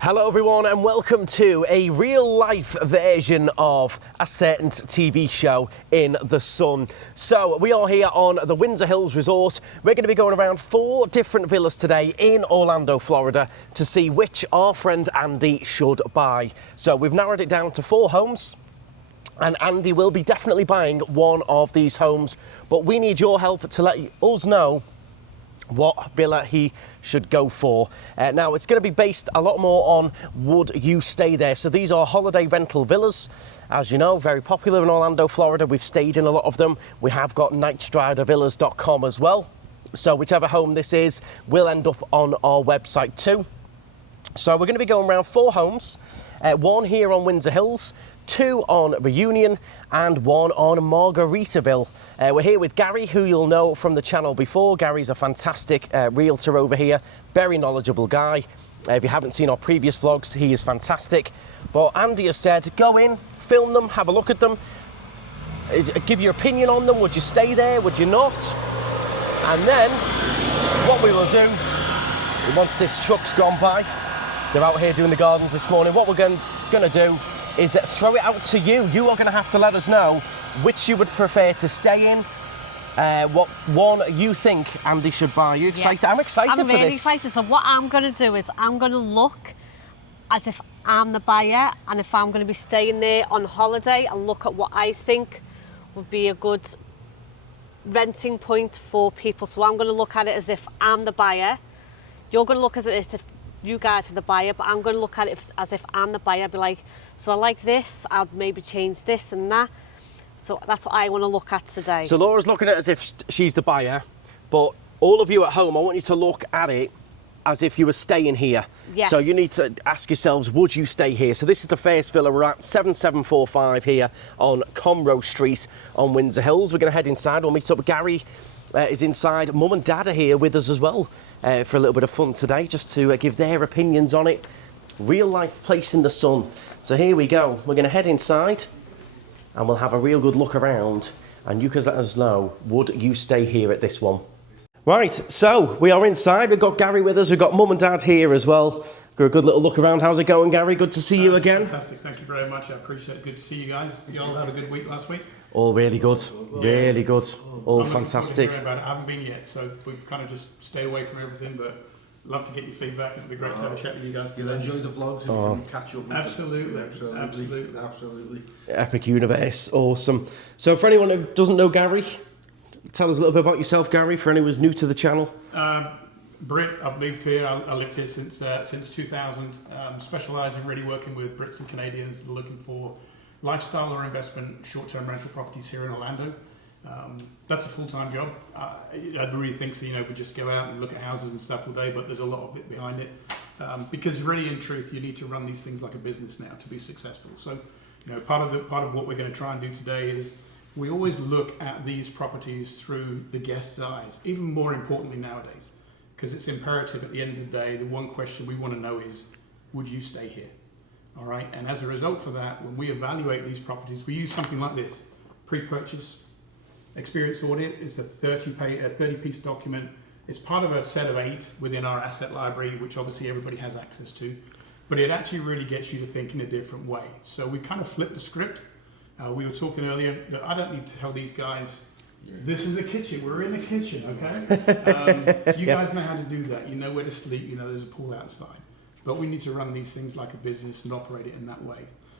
Hello everyone and welcome to a real-life version of a certain TV show in the sun. So we are here on the Windsor Hills Resort. We're going to be going around 4 different villas today in Orlando, Florida to see which our friend Andy should buy. So we've narrowed it down to 4 homes. And Andy will be definitely buying one of these homes, but we need your help to let us know what villa he should go for. Now, it's going to be based a lot more on would you stay there. So these are holiday rental villas, as you know, very popular in Orlando, Florida. We've stayed in a lot of them. We have got nightstridervillas.com as well. So whichever home this is will end up on our website too. So we're going to be going around 4 homes, 1 here on Windsor Hills, 2 on Reunion and 1 on Margaritaville. We're here with Garry, who you'll know from the channel before. Gary's a fantastic realtor over here, very knowledgeable guy. If you haven't seen our previous vlogs, he is fantastic. But Andy has said, go in, film them, have a look at them, give your opinion on them. Would you stay there? Would you not? And then what we will do, once this truck's gone by, they're out here doing the gardens this morning, what we're going to do is throw it out to you. You are going to have to let us know which you would prefer to stay in, what one you think Andy should buy. Are you excited? Yes. I'm excited for this. I'm really excited. So what I'm going to do is I'm going to look as if I'm the buyer and if I'm going to be staying there on holiday and look at what I think would be a good renting point for people. So I'm going to look at it as if I'm the buyer. You're going to look at it as if you guys are the buyer, but I'm going to look at it as if I'm the buyer. I'd be like, so I like this, I'll maybe change this and that. So that's what I want to look at today. So Laura's looking at it as if she's the buyer, but all of you at home, I want you to look at it as if you were staying here. Yes. So you need to ask yourselves, would you stay here? So this is the first villa. We're at 7745 here on Conroe Street on Windsor Hills. We're going to head inside. We'll meet up with Garry. Is inside. Mum and Dad are here with us as well for a little bit of fun today, just to give their opinions on it. Real life place in the sun. So here we go. We're going to head inside and we'll have a real good look around, and you can let us know, would you stay here at this one? Right, so we are inside. We've got Garry with us. We've got Mum and Dad here as well. Got a good little look around. How's it going, Garry? Good to see you again. Fantastic. Thank you very much. I appreciate it. Good to see you guys. You all had a good week last week? All really good. Really good. All fantastic. I haven't been yet, so we've kind of just stayed away from everything, but love to get your feedback. It'd be great to have a chat with you guys. You'll enjoy the vlogs and we can catch up. Absolutely. Epic universe. Awesome. So for anyone who doesn't know Garry, tell us a little bit about yourself, Garry, for anyone who's new to the channel. Brit, I've moved here. I lived here since 2000. Specialising really working with Brits and Canadians that are looking for lifestyle or investment short-term rental properties here in Orlando. That's a full-time job. I really think so. We just go out and look at houses and stuff all day, but there's a lot of it behind it. Because really, in truth, you need to run these things like a business now to be successful. So, part of what we're going to try and do today is we always look at these properties through the guest's eyes. Even more importantly nowadays, because it's imperative at the end of the day. The one question we want to know is, would you stay here? All right. And as a result for that, when we evaluate these properties, we use something like this: pre-purchase experience audit. It's a 30-piece document. It's part of a set of 8 within our asset library, which obviously everybody has access to. But it actually really gets you to think in a different way. So we kind of flipped the script. We were talking earlier that I don't need to tell these guys, this is a kitchen. We're in the kitchen, okay? You guys know how to do that. You know where to sleep. You know there's a pool outside. But we need to run these things like a business and operate it in that way.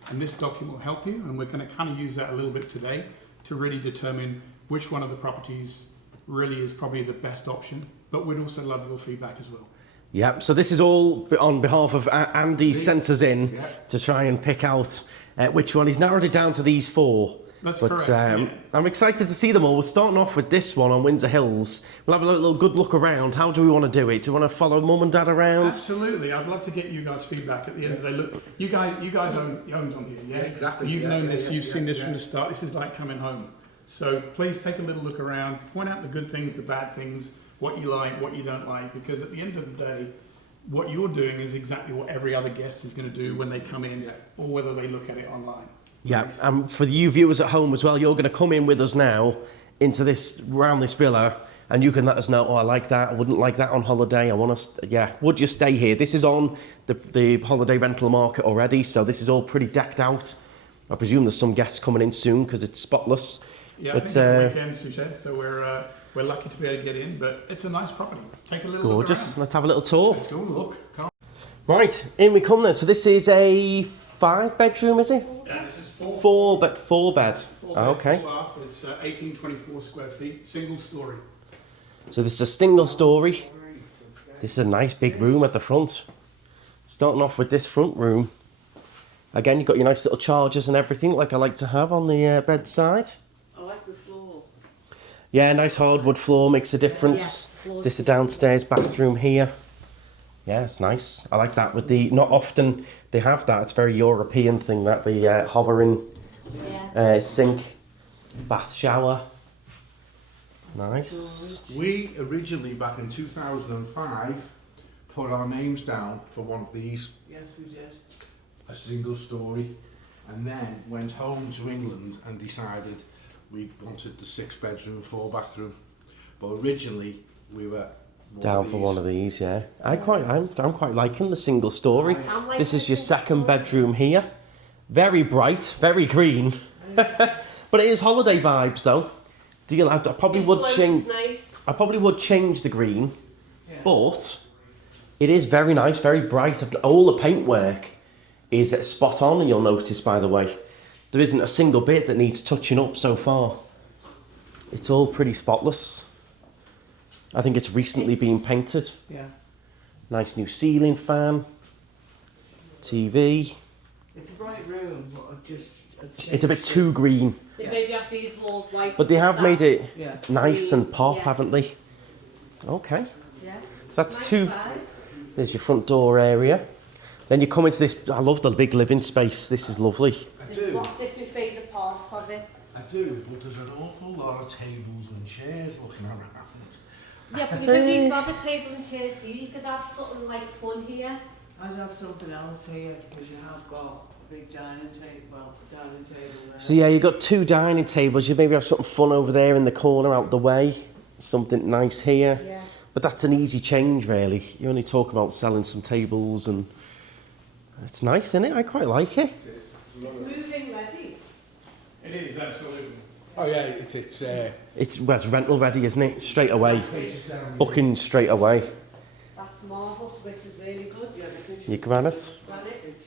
And this document will help you. And we're going to kind of use that a little bit today to really determine which one of the properties really is probably the best option. But we'd also love your feedback as well. Yeah, so this is all on behalf of Andy sent us in to try and pick out which one. He's narrowed it down to these 4. That's correct. I'm excited to see them all. We're starting off with this one on Windsor Hills. We'll have a little good look around. How do we want to do it? Do we want to follow Mum and Dad around? Absolutely. I'd love to get you guys' feedback at the end of the day. Look, you guys owned on here, yeah? Exactly. You've known this. You've seen this from the start. This is like coming home. So please take a little look around. Point out the good things, the bad things, what you like, what you don't like. Because at the end of the day, what you're doing is exactly what every other guest is going to do when they come in, or whether they look at it online. Yeah, and for you viewers at home as well, you're going to come in with us now into this, around this villa. And you can let us know, oh, I like that, I wouldn't like that on holiday, I want to, yeah. Would you stay here? This is on the holiday rental market already, so this is all pretty decked out. I presume there's some guests coming in soon because it's spotless. Yeah, but, I think it's the weekend, Suchet, so we're lucky to be able to get in, but it's a nice property. Take a little gorgeous. look around. Let's have a little tour. Let's go and look. Come on. Right, in we come then. So this is a 5-bedroom, is it? Yeah, this is Four bed. four bed, Okay. 4 bath. It's 1824 square feet, single story. So this is a single story. This is a nice big room at the front. Starting off with this front room. Again, you've got your nice little chargers and everything like I like to have on the bedside. I like the floor. Yeah, nice hardwood floor makes a difference. Yeah, This is a downstairs bathroom here. Yeah, it's nice. I like that with the, not often they have that. It's a very European thing, that the hovering sink, bath shower. Nice. We originally, back in 2005, put our names down for one of these. Yes, we did. A single story, and then went home to England and decided we wanted the 6-bedroom, 4-bathroom. But originally we were Down for one of these, yeah. I'm quite liking the single story. This is your 2nd bedroom here. Very bright, very green. But it is holiday vibes though. I probably would change. Nice. I probably would change the green, Yeah. but it is very nice, very bright. All the paintwork is spot on, and you'll notice, by the way, there isn't a single bit that needs touching up so far. It's all pretty spotless. I think it's recently been painted. Yeah. Nice new ceiling fan, TV. It's a bright room, but I've just... It's a bit too green, They maybe have these walls white. but they have made it Yeah. nice and pop, Yeah. haven't they? Okay, Yeah. so that's Nice 2. size. There's your front door area. Then you come into this. I love the big living space. This is lovely. I This is do, my favourite part of it. but there's an awful lot of tables and chairs looking around. Yeah, but you don't need to have a table and chairs here. You could have something like fun here. I'd have something else here, because you have got a big dining table, there. So yeah, you've got 2 dining tables. You maybe have something fun over there in the corner out the way. Something nice here. Yeah. But that's an easy change, really. You only talk about selling some tables, and it's nice, isn't it? I quite like it. It's moving ready. It is, absolutely. Oh yeah, it's It's rental ready, isn't it? Straight away. Booking straight away. That's marvellous, which is really good. Yeah, Your granite. granite.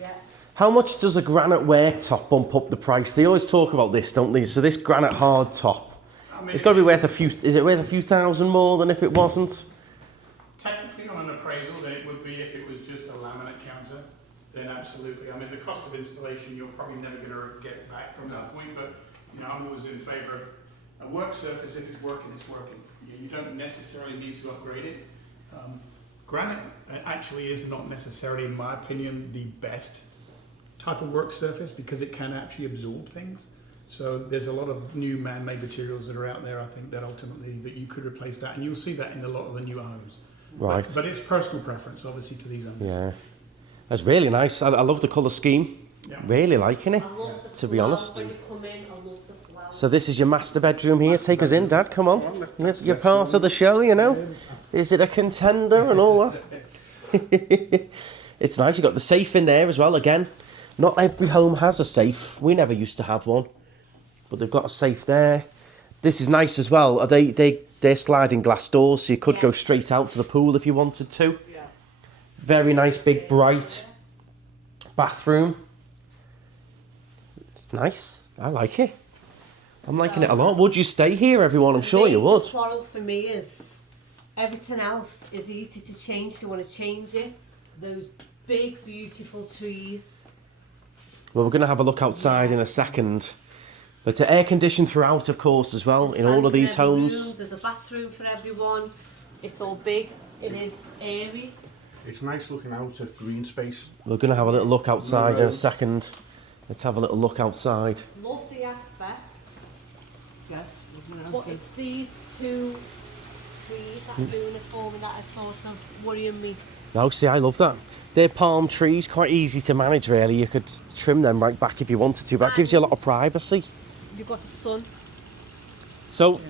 Yeah. How much does a granite worktop bump up the price? They always talk about this, don't they? So this granite hard top, I mean, it's got to be worth a few. Is it worth a few thousand more than if it wasn't? technically on an appraisal, then it would be if it was just a laminate counter, then absolutely. I mean, the cost of installation, you're probably never going to get back from that point, but you know, I'm always in favour of a work surface. If it's working, it's working. You don't necessarily need to upgrade it. Granite actually is not necessarily, in my opinion, the best type of work surface because it can actually absorb things. So there's a lot of new man-made materials that are out there, I think, that ultimately that you could replace that, and you'll see that in a lot of the newer homes. Right. But it's personal preference, obviously, to these owners. Yeah. That's really nice. I love the colour scheme. Yeah. Really liking it, I love the to be flower. honest. When you come in, I love the flowers. So this is your master bedroom here. Take us in, Dad. Come on. You're part of the show, you know. Is it a contender and all that? It's nice. You've got the safe in there as well. Again, not every home has a safe. We never used to have one, but they've got a safe there. This is nice as well. They're sliding glass doors, so you could go straight out to the pool if you wanted to. Yeah. Very nice, big, bright bathroom. It's nice. I like it. I'm liking it a lot. Would you stay here, everyone? I'm sure you would. The quarrel for me is everything else is easy to change if you want to change it. Those big, beautiful trees. Well, we're going to have a look outside in a second. But it's air conditioned throughout, of course, as well, in all of these homes. There's a bathroom for everyone. It's all big. It is airy. It's nice looking out at green space. We're going to have a little look outside in a second. Let's have a little look outside. Love the aspects. Yes. But it's these two trees that are doing it for me that are sort of worrying me. No, see, I love that. They're palm trees, quite easy to manage, really. You could trim them right back if you wanted to, but that gives you a lot of privacy. You've got the sun. So,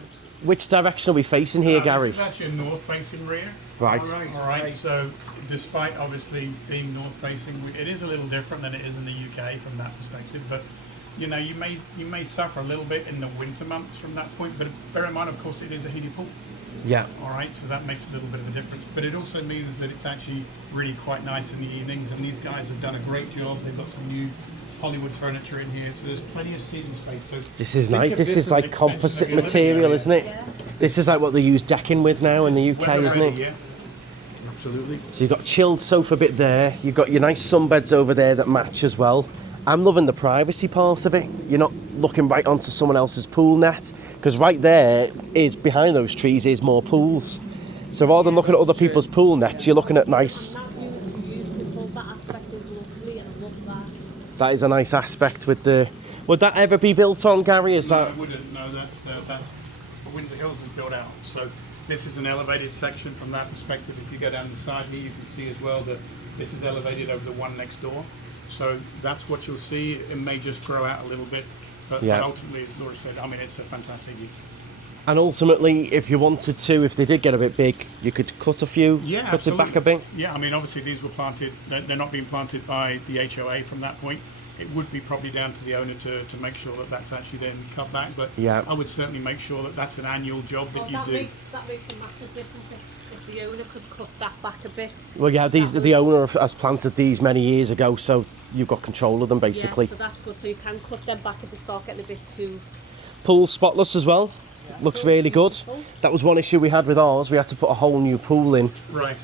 Which direction are we facing here, Gary? This is actually a north-facing rear. Right. All right. So, despite obviously being north-facing, it is a little different than it is in the UK from that perspective. But you know, you may suffer a little bit in the winter months from that point. But bear in mind, of course, it is a heated pool. Yeah. All right. So that makes a little bit of a difference. But it also means that it's actually really quite nice in the evenings. And these guys have done a great job. They've got some new Hollywood furniture in here, so there's plenty of seating space. So This is think nice. of This is as an like extension composite of your living material, area. isn't it? Yeah. This is like what they use decking with now in the UK, Weather isn't ready, it? yeah. Absolutely. So you've got chilled sofa bit there. You've got your nice sunbeds over there that match as well. I'm loving the privacy part of it. You're not looking right onto someone else's pool net, because right there is behind those trees is more pools. So rather than looking at other people's pool nets, you're looking at nice. And that view is beautiful. That aspect is lovely, and I love that. That is a nice aspect with the. Would that ever be built on, Gary? Is No, that? I wouldn't. No, that's what Windsor Hills is built out. So this is an elevated section from that perspective. If you go down the side here, you can see as well that this is elevated over the one next door. So that's what you'll see. It may just grow out a little bit, but Yeah. ultimately, as Laura said, I mean, it's a fantastic view. And ultimately, if you wanted to, if they did get a bit big, you could cut a few, Yeah, cut it back a bit. Yeah, I mean, obviously these were planted. They're not being planted by the HOA from that point. It would be probably down to the owner to make sure that that's actually then cut back. But Yeah. I would certainly make sure that that's an annual job that Well, you that do. makes a massive difference if the owner could cut that back a bit. Well, yeah, the owner has planted these many years ago, so you've got control of them basically. Yeah, so that's good. So you can cut them back if they start getting a bit too. Pool spotless as well. Looks really good. Beautiful. That was one issue we had with ours. We had to put a whole new pool in Right.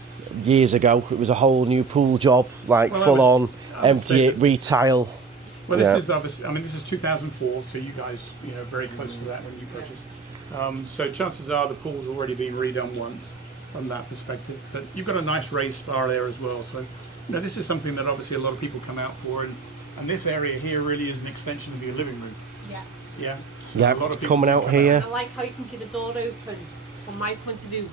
years ago. It was a whole new pool job, like Well, full on, I would empty say it, that- retile. Well, Yeah. this is obviously, I mean, this is 2004, so you guys, very close to that when you purchased. So chances are the pool's already been redone once from that perspective. But you've got a nice raised spa there as well. So, this is something that obviously a lot of people come out for. And this area here really is an extension of your living room. Yeah. Yeah. So Yeah, a lot of people coming do out come here. I like how you can keep the door open, from my point of view,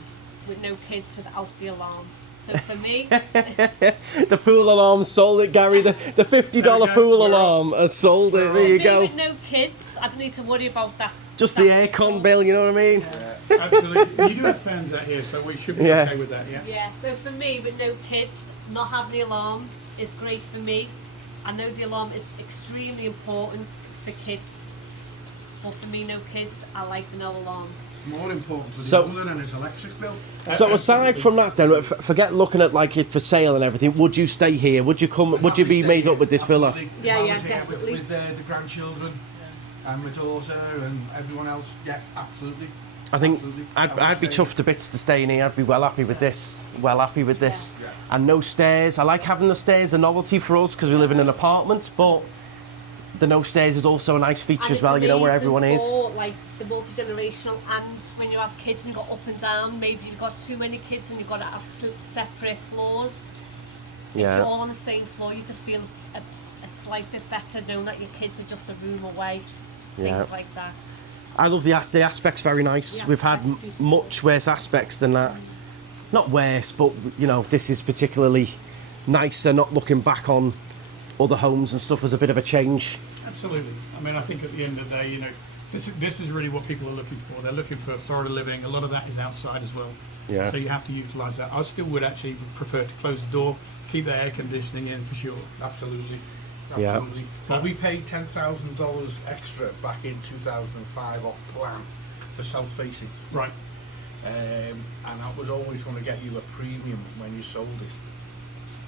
with no kids without the alarm. So for me, The pool alarm sold it, Gary. The $50 There we go. pool We're alarm has sold it. There you me go. with no kids, I don't need to worry about that. Just the that aircon stuff. bill, you know what I mean? Absolutely. You do have fans out here, so we should be Yeah. okay with that, yeah? Yeah, so for me, with no kids, not having the alarm is great for me. I know the alarm is extremely important for kids, but for me, no kids, I like the no alarm. More important for the So- owner and his electric bill. So aside from that, then, forget looking at like it for sale and everything. Would you stay here? Would you come? Would you be made up with this villa? Absolutely. Yeah, If I yeah, was here definitely. With the grandchildren and my daughter and everyone else, yeah, absolutely. I think Absolutely. I'd I would be stay chuffed to bits to stay in here. I'd be well happy with this. Well happy with this. Yeah. And no stairs. I like having the stairs, a novelty for us because we live in an apartment, but the no stairs is also a nice feature And as it's well, you know, where amazing everyone is. for, like, the multi-generational, and when you have kids and you've got up and down, maybe you've got too many kids and you've got to have separate floors. If Yeah. you're all on the same floor, you just feel a slight bit better knowing that your kids are just a room away. Yeah. Things like that. I love the aspect's very nice. The We've had aspect's beautiful. much worse aspects than that. Not worse, but you know, this is particularly nicer. Not looking back on other homes and stuff as a bit of a change. Absolutely. I mean, I think at the end of the day, this is really what people are looking for. They're looking for Florida living. A lot of that is outside as well. Yeah. So you have to utilise that. I still would actually prefer to close the door, keep the air conditioning in for sure. Absolutely. Yeah. Absolutely. But we paid $10,000 extra back in 2005 off plan for south-facing. Right. And that was always going to get you a premium when you sold it.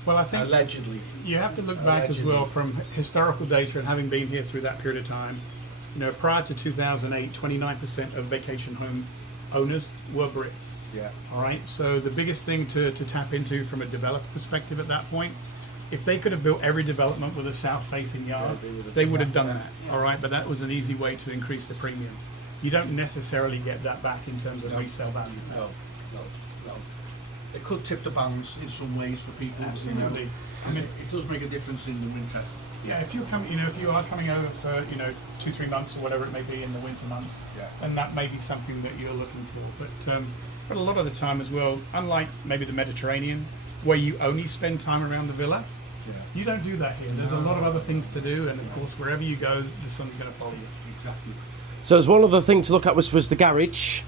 Well, I think Allegedly. you have to look back as well from historical data and having been here through that period of time. Prior to 2008, 29% of vacation home owners were Brits. Yeah. All right. So the biggest thing to tap into from a developer perspective at that point, if they could have built every development with a south-facing yard, they would have done that. All right. But that was an easy way to increase the premium. You don't necessarily get that back in terms of resale value. No. It could tip the balance in some ways for people. Absolutely. I mean, it does make a difference in the winter. Yeah, if you're coming, if you are coming over for 2-3 months or whatever it may be in the winter months, Yeah. then that may be something that you're looking for. But a lot of the time as well, unlike maybe the Mediterranean, where you only spend time around the villa, Yeah. you don't do that here. There's a lot of other things to do, and of course, wherever you go, the sun's going to follow you. Exactly. So there's one other thing to look at was the garage.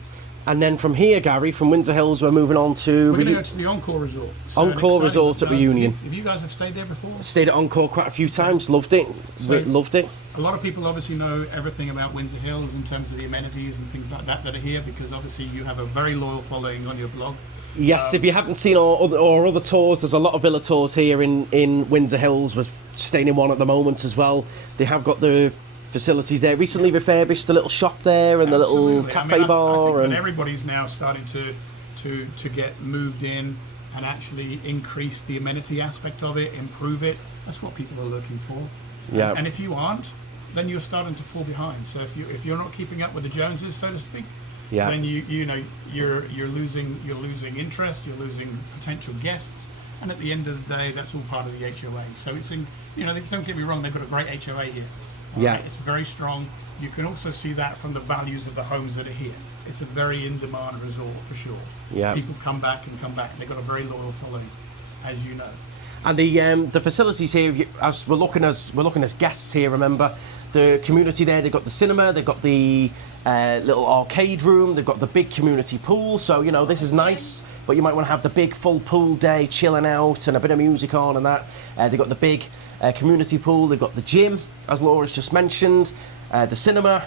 And then from here, Gary, from Windsor Hills, we're moving on to... We're going to go to the Encore Resort. So Encore Resort at Reunion. Have you guys have stayed there before? Stayed at Encore quite a few times, loved it. Loved it. A lot of people obviously know everything about Windsor Hills in terms of the amenities and things like that are here, because obviously you have a very loyal following on your blog. Yes, if you haven't seen our other tours, there's a lot of villa tours here in Windsor Hills. We're staying in one at the moment as well. They have got the facilities there. Recently refurbished the little shop there and Absolutely. the little cafe bar. I think and that everybody's now starting to get moved in and actually increase the amenity aspect of it, improve it. That's what people are looking for. Yeah. And if you aren't, then you're starting to fall behind. So if you're not keeping up with the Joneses, so to speak, Yeah. then you're losing interest, you're losing potential guests, and at the end of the day, that's all part of the HOA. So it's don't get me wrong, they've got a great HOA here. Yeah. Right? It's very strong. You can also see that from the values of the homes that are here. It's a very in-demand resort for sure. Yeah. People come back. They've got a very loyal following, as you know. And the facilities here, as we're looking as guests here, remember, the community there, they've got the cinema, they've got the little arcade room, they've got the big community pool, so this is nice, but you might want to have the big full pool day, chilling out and a bit of music on and that. They've got the big community pool, they've got the gym, as Laura's just mentioned, the cinema,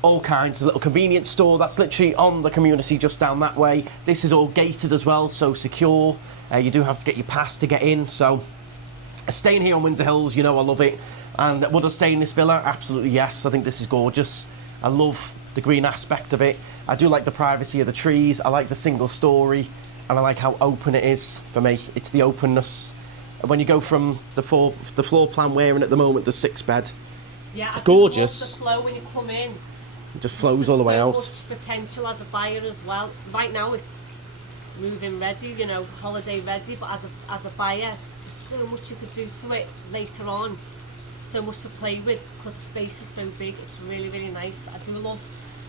all kinds, a little convenience store that's literally on the community just down that way. This is all gated as well, so secure. You do have to get your pass to get in, so staying here on Windsor Hills, I love it. And would I stay in this villa? Absolutely yes. I think this is gorgeous. I love the green aspect of it. I do like the privacy of the trees. I like the single story, and I like how open it is for me. It's the openness. When you go from the floor plan we're in at the moment, the 6-bed, Yeah, I gorgeous. do love the flow when you come in. It just flows all the way out. There's so much potential as a buyer as well. Right now it's move-in ready, holiday ready, but as a buyer, there's so much you could do to it later on. So much to play with because the space is so big. It's really, really nice. I do love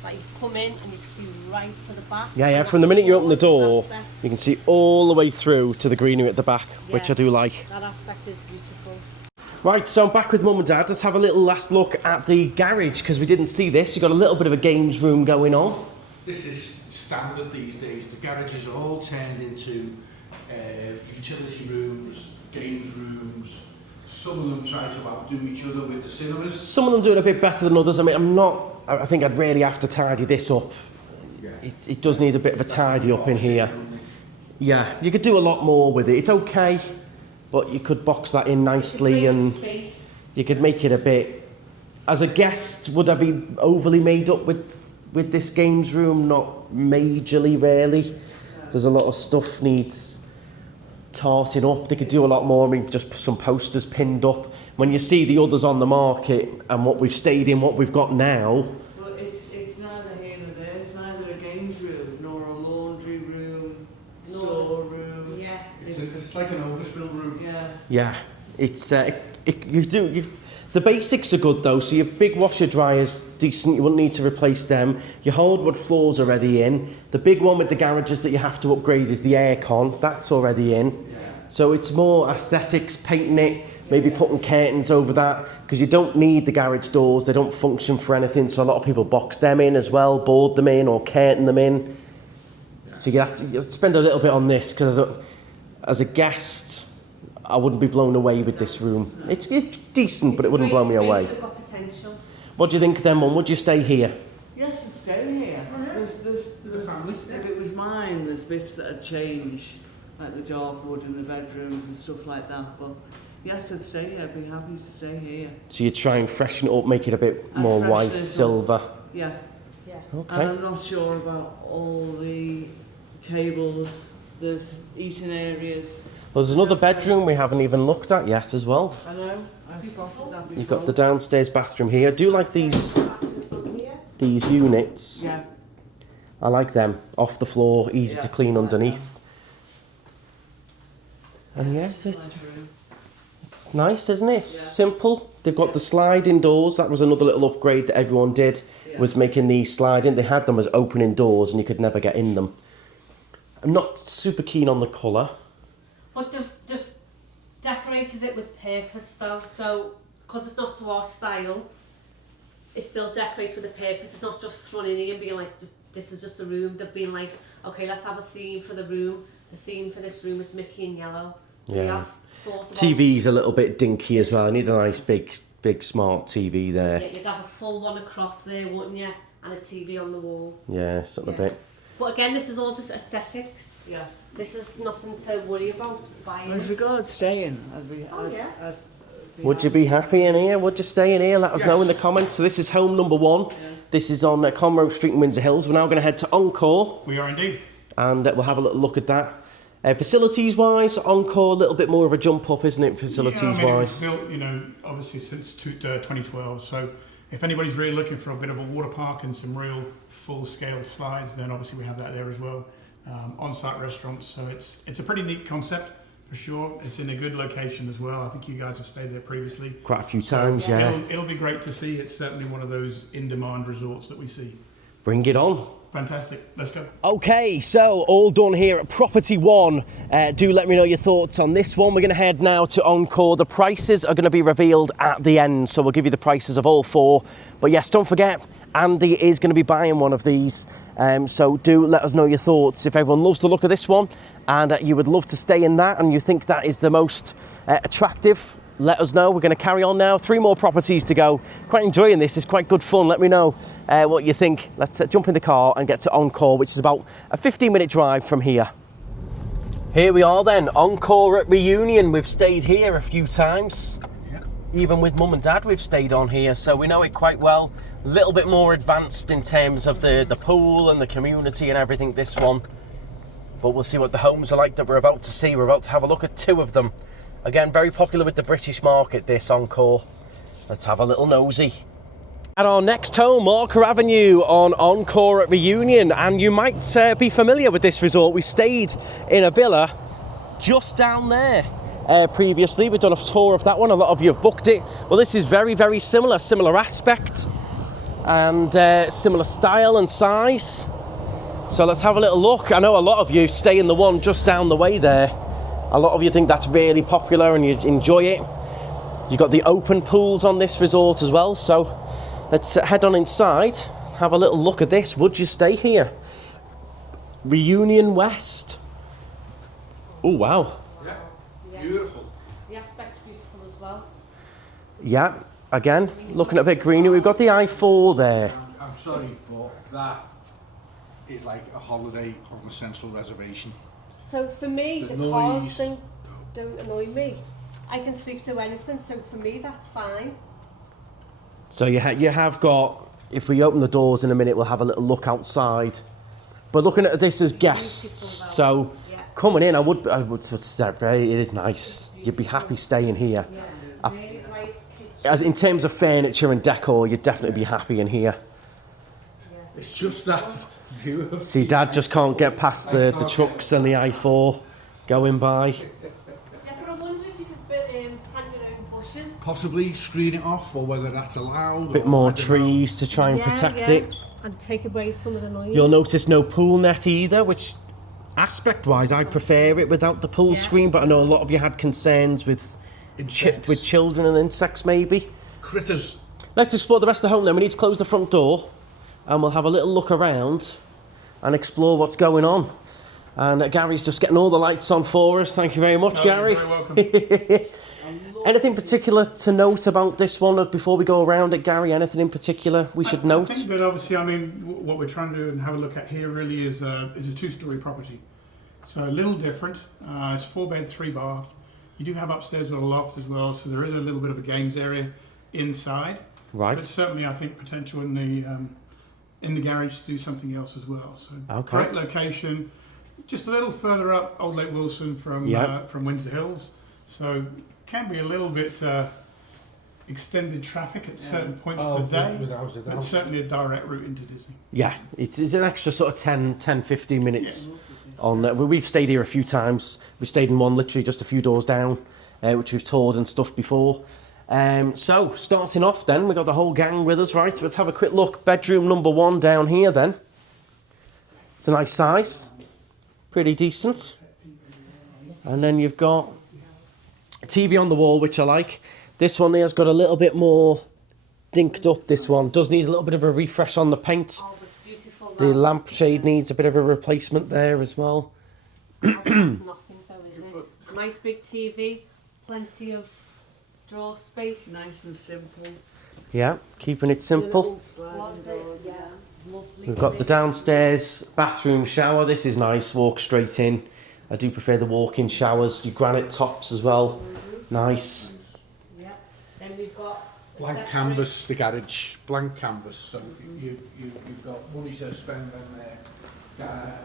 that you come in and you can see right to the back. Yeah. From the minute you open the door, you can see all the way through to the greenery at the back, which I do like. That aspect is beautiful. Right, so I'm back with Mum and Dad. Let's have a little last look at the garage, because we didn't see this. You've got a little bit of a games room going on. This is standard these days. The garages are all turned into utility rooms, games rooms. Some of them try to outdo each other with the cinemas. Some of them doing a bit better than others. I mean, I think I'd really have to tidy this up. Yeah. It does need a bit of a tidy up in here. Yeah, you could do a lot more with it. It's okay, but you could box that in nicely and you could make it a bit... As a guest, would I be overly made up with this games room? Not majorly, really. There's a lot of stuff needs tarting up. They could do a lot more. I mean, just some posters pinned up. When you see the others on the market and what we've stayed in, what we've got now... But it's neither here nor there. It's neither a games room nor a laundry room, store room. Yeah. It's like an overspill room. Yeah. Yeah, it's the basics are good though. So your big washer dryer's decent. You wouldn't need to replace them. Your hardwood floor's already in. The big one with the garages that you have to upgrade is the aircon. That's already in. Yeah. So it's more aesthetics, painting it, maybe putting curtains over that, because you don't need the garage doors. They don't function for anything. So a lot of people box them in as well, board them in or curtain them in. So you have to spend a little bit on this, because as a guest, I wouldn't be blown away with this room. It's decent, but it wouldn't blow me away. It's got potential. What do you think then, Mum? Would you stay here? Yes, I'd stay here. There's if it was mine, there's bits that I'd change, like the dark wood in the bedrooms and stuff like that. But yes, I'd stay here. I'd be happy to stay here. So you try and freshen it up, make it a bit more freshen white, it up. silver. Yeah. Yeah. Okay. And I'm not sure about all the tables, the eating areas. Well, there's another bedroom we haven't even looked at yet as well. I know, I've spotted that before. You've got the downstairs bathroom here. I do like these units. Yeah. I like them. Off the floor, easy to clean I like underneath. And yes, it's nice, isn't it? It's simple. They've got the sliding doors. That was another little upgrade that everyone did, was making these sliding. They had them as opening doors and you could never get in them. I'm not super keen on the colour. But they've decorated it with purpose though, so because it's not to our style, it's still decorated with a purpose. It's not just thrown in here and being like, this is just a room. They've been like, okay, let's have a theme for the room. The theme for this room is Mickey and yellow. So Yeah. you have thought about TV's a little bit dinky as well. I need a nice big smart TV there. Yeah, you'd have a full one across there, wouldn't you? And a TV on the wall. Yeah, something Yeah. a bit. But again, this is all just aesthetics. Yeah. This is nothing to worry about buying. As regards staying, yeah. Would you be happy in here? Would you stay in here? Let us know in the comments. So this is home number 1. Yeah. This is on Conroe Street in Windsor Hills. We're now going to head to Encore, We are indeed. and we'll have a little look at that. Facilities-wise, Encore, a little bit more of a jump up, isn't it, facilities-wise? Yeah, I mean, it was built, obviously since 2012. So if anybody's really looking for a bit of a water park and some real full-scale slides, then obviously we have that there as well. On-site restaurants, so it's a pretty neat concept for sure. It's in a good location as well. I think you guys have stayed there previously. Quite a few times, yeah. It'll be great to see. It's certainly one of those in-demand resorts that we see. Bring it on. Fantastic. Let's go. Okay, so all done here at Property 1. Do let me know your thoughts on this one. We're going to head now to Encore. The prices are going to be revealed at the end, so we'll give you the prices of all 4. But yes, don't forget, Andy is going to be buying one of these. So do let us know your thoughts. If everyone loves the look of this one and you would love to stay in that and you think that is the most attractive, let us know. We're going to carry on now. 3 more properties to go. Quite enjoying this. It's quite good fun. Let me know what you think. Let's jump in the car and get to Encore, which is about a 15-minute drive from here. Here we are then, Encore at Reunion. We've stayed here a few times. Yeah. Even with Mum and Dad, we've stayed on here, so we know it quite well. A little bit more advanced in terms of the pool and the community and everything, this one. But we'll see what the homes are like that we're about to see. We're about to have a look at 2 of them. Again, very popular with the British market, this Encore. Let's have a little nosy. At our next home, Marker Avenue on Encore at Reunion. And you might be familiar with this resort. We stayed in a villa just down there previously. We've done a tour of that one. A lot of you have booked it. Well, this is very, very similar aspect and similar style and size. So let's have a little look. I know a lot of you stay in the one just down the way there. A lot of you think that's really popular and you enjoy it. You've got the open pools on this resort as well. So let's head on inside, have a little look at this. Would you stay here? Reunion West. Oh, wow. Yeah. Beautiful. The aspect's beautiful as well. Yeah, again, looking at a bit greenery. We've got the I-4 there. I'm sorry, but that is like a holiday on the central reservation. So for me, The the cars noise. thing don't annoy me. I can sleep through anything, so for me that's fine. So you have got, if we open the doors in a minute, we'll have a little look outside. But looking at this as guests, so Yeah. coming in, I would say it is nice. You'd be happy staying here. Yeah. Really bright kitchen. As in terms of furniture and decor, you'd definitely be happy in here. It's just that view of See, Dad just can't get past the trucks and the I-4 going by. Yeah, but I wonder if you could plant your own bushes. possibly screen it off, or whether that's allowed. A bit or more I don't know. trees to try and protect it. And take away some of the noise. You'll notice no pool net either, which aspect-wise I prefer it without the pool screen, but I know a lot of you had concerns with Insects. children and insects maybe. Critters. Let's explore the rest of the home then. We need to close the front door and we'll have a little look around and explore what's going on. And Gary's just getting all the lights on for us. Thank you very much, No, Gary. you're very welcome. Anything particular to note about this one before we go around it, Gary? Anything in particular we should note? I think that obviously, I mean, what we're trying to do and have a look at here really is a two-story property. So a little different. It's 4-bed, 3-bath. You do have upstairs with a loft as well, so there is a little bit of a games area inside. Right. But certainly, I think potential in the garage to do something else as well. So Okay. great location. Just a little further up, Old Lake Wilson from Windsor Hills. So can be a little bit extended traffic at certain points of the day, without a but doubt. certainly a direct route into Disney. Yeah, it's an extra sort of 10-15 minutes. We've stayed here a few times. We stayed in one literally just a few doors down, which we've toured and stuff before. So, starting off then, we've got the whole gang with us, right? Let's have a quick look. Bedroom number 1 down here then. It's a nice size. Pretty decent. And then you've got a TV on the wall, which I like. This one here's got a little bit more dinked up, this one. Does need a little bit of a refresh on the paint. Oh, it's beautiful. The lampshade needs a bit of a replacement there as well. Oh, that's nothing though, is it? A nice big TV, plenty of drawer space. Nice and simple. Yeah, keeping it simple. Sliding doors. Yeah, lovely. We've got the downstairs bathroom shower. This is nice, walk straight in. I do prefer the walk-in showers. Your granite tops as well. Nice. Yeah. Then we've got Blank canvas, the garage, blank canvas. So you've got money to spend on there.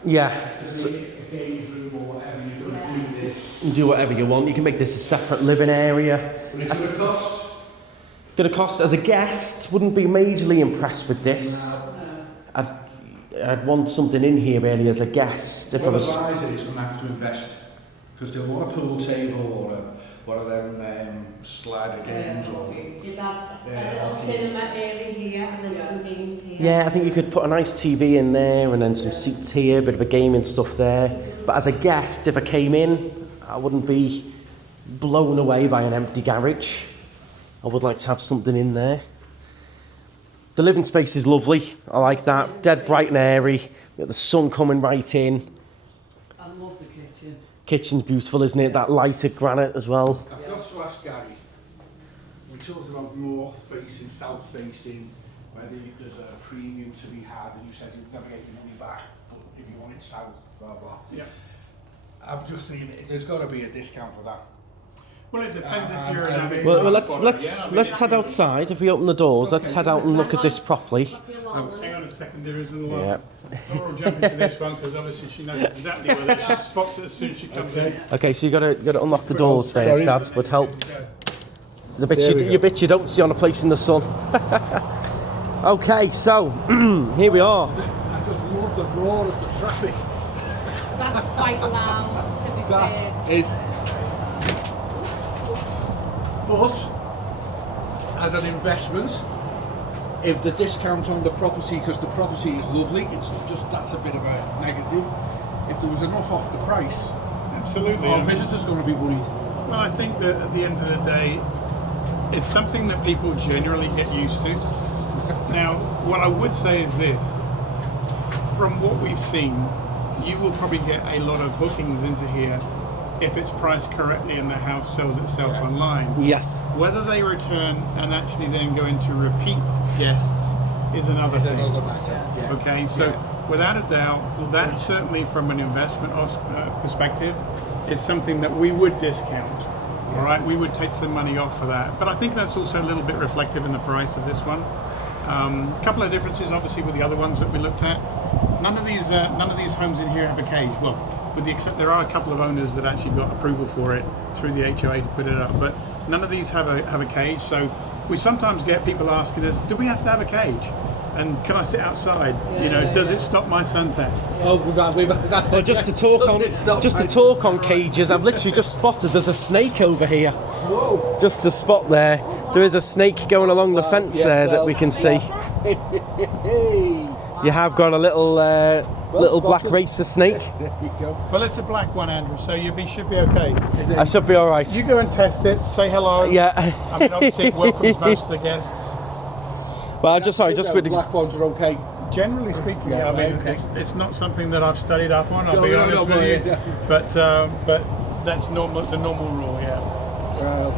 Yeah. So A games room or whatever you're going to do this. you can do whatever you want. You can make this a separate living area. But it's going to cost. Going to cost as a guest. Wouldn't be majorly impressed with this. I'd want something in here really as a guest. If I was. Advisor is going to have to invest because they'll want a pool table or one of them slider games or. You'd have a little cinema area here and then some games here. Yeah, I think you could put a nice TV in there and then some seats here, a bit of a gaming stuff there. But as a guest, if I came in, I wouldn't be blown away by an empty garage. I would like to have something in there. The living space is lovely. I like that. Dead bright and airy. We've got the sun coming right in. I love the kitchen. Kitchen's beautiful, isn't it? That lighted granite as well. I've got to ask Gary. We talked about north facing, south facing, whether there's a premium to be had, and you said you'd never get your money back, but if you want it south, blah blah. Yeah. I'm just thinking there's got to be a discount for that. Well, it depends if you're in a Well, let's head outside. If we open the doors, let's head out and look at this properly. Hang on a second, there isn't a lot. Yeah. Laura will jump into this one because obviously she knows exactly where that. She spots it as soon as she comes in. Okay, so you got to unlock the doors first. Sorry. That would help. The There we go. bits you don't see on a place in the sun. Okay, so here we are. I just love the roar of the traffic. That's quite loud, to be fair. That is. But as an investment, if the discount on the property, because the property is lovely, it's just that's a bit of a negative. If there was enough off the price, Absolutely. our visitors going to be worried. Well, I think that at the end of the day, it's something that people generally get used to. Now, what I would say is this. From what we've seen, you will probably get a lot of bookings into here if it's priced correctly and the house sells itself online. Yes. Whether they return and actually then go into repeat guests is another thing. Another matter. Yeah. Okay, so without a doubt, that certainly from an investment perspective is something that we would discount. All right, we would take some money off for that. But I think that's also a little bit reflective in the price of this one. A couple of differences, obviously, with the other ones that we looked at. None of these homes in here have a cage. Well, with the except there are a couple of owners that actually got approval for it through the HOA to put it up, but none of these have a cage. So we sometimes get people asking us, do we have to have a cage? And can I sit outside? Does it stop my suntan? Oh, Well, just to talk on cages, I've literally just spotted there's a snake over here. Whoa. Just a spot there. There is a snake going along the fence there that we can see. You have got a little black racer snake. There you go. Well, it's a black one, Andrew, so should be okay. I should be all right. You go and test it, say hello. Yeah. I mean, obviously it welcomes most of the guests. Well, just with the black ones are okay. Generally speaking, Yeah, I mean, okay. it's not something that I've studied up on, I'll No, be no, honest no, with you. yeah. But that's the normal rule, yeah.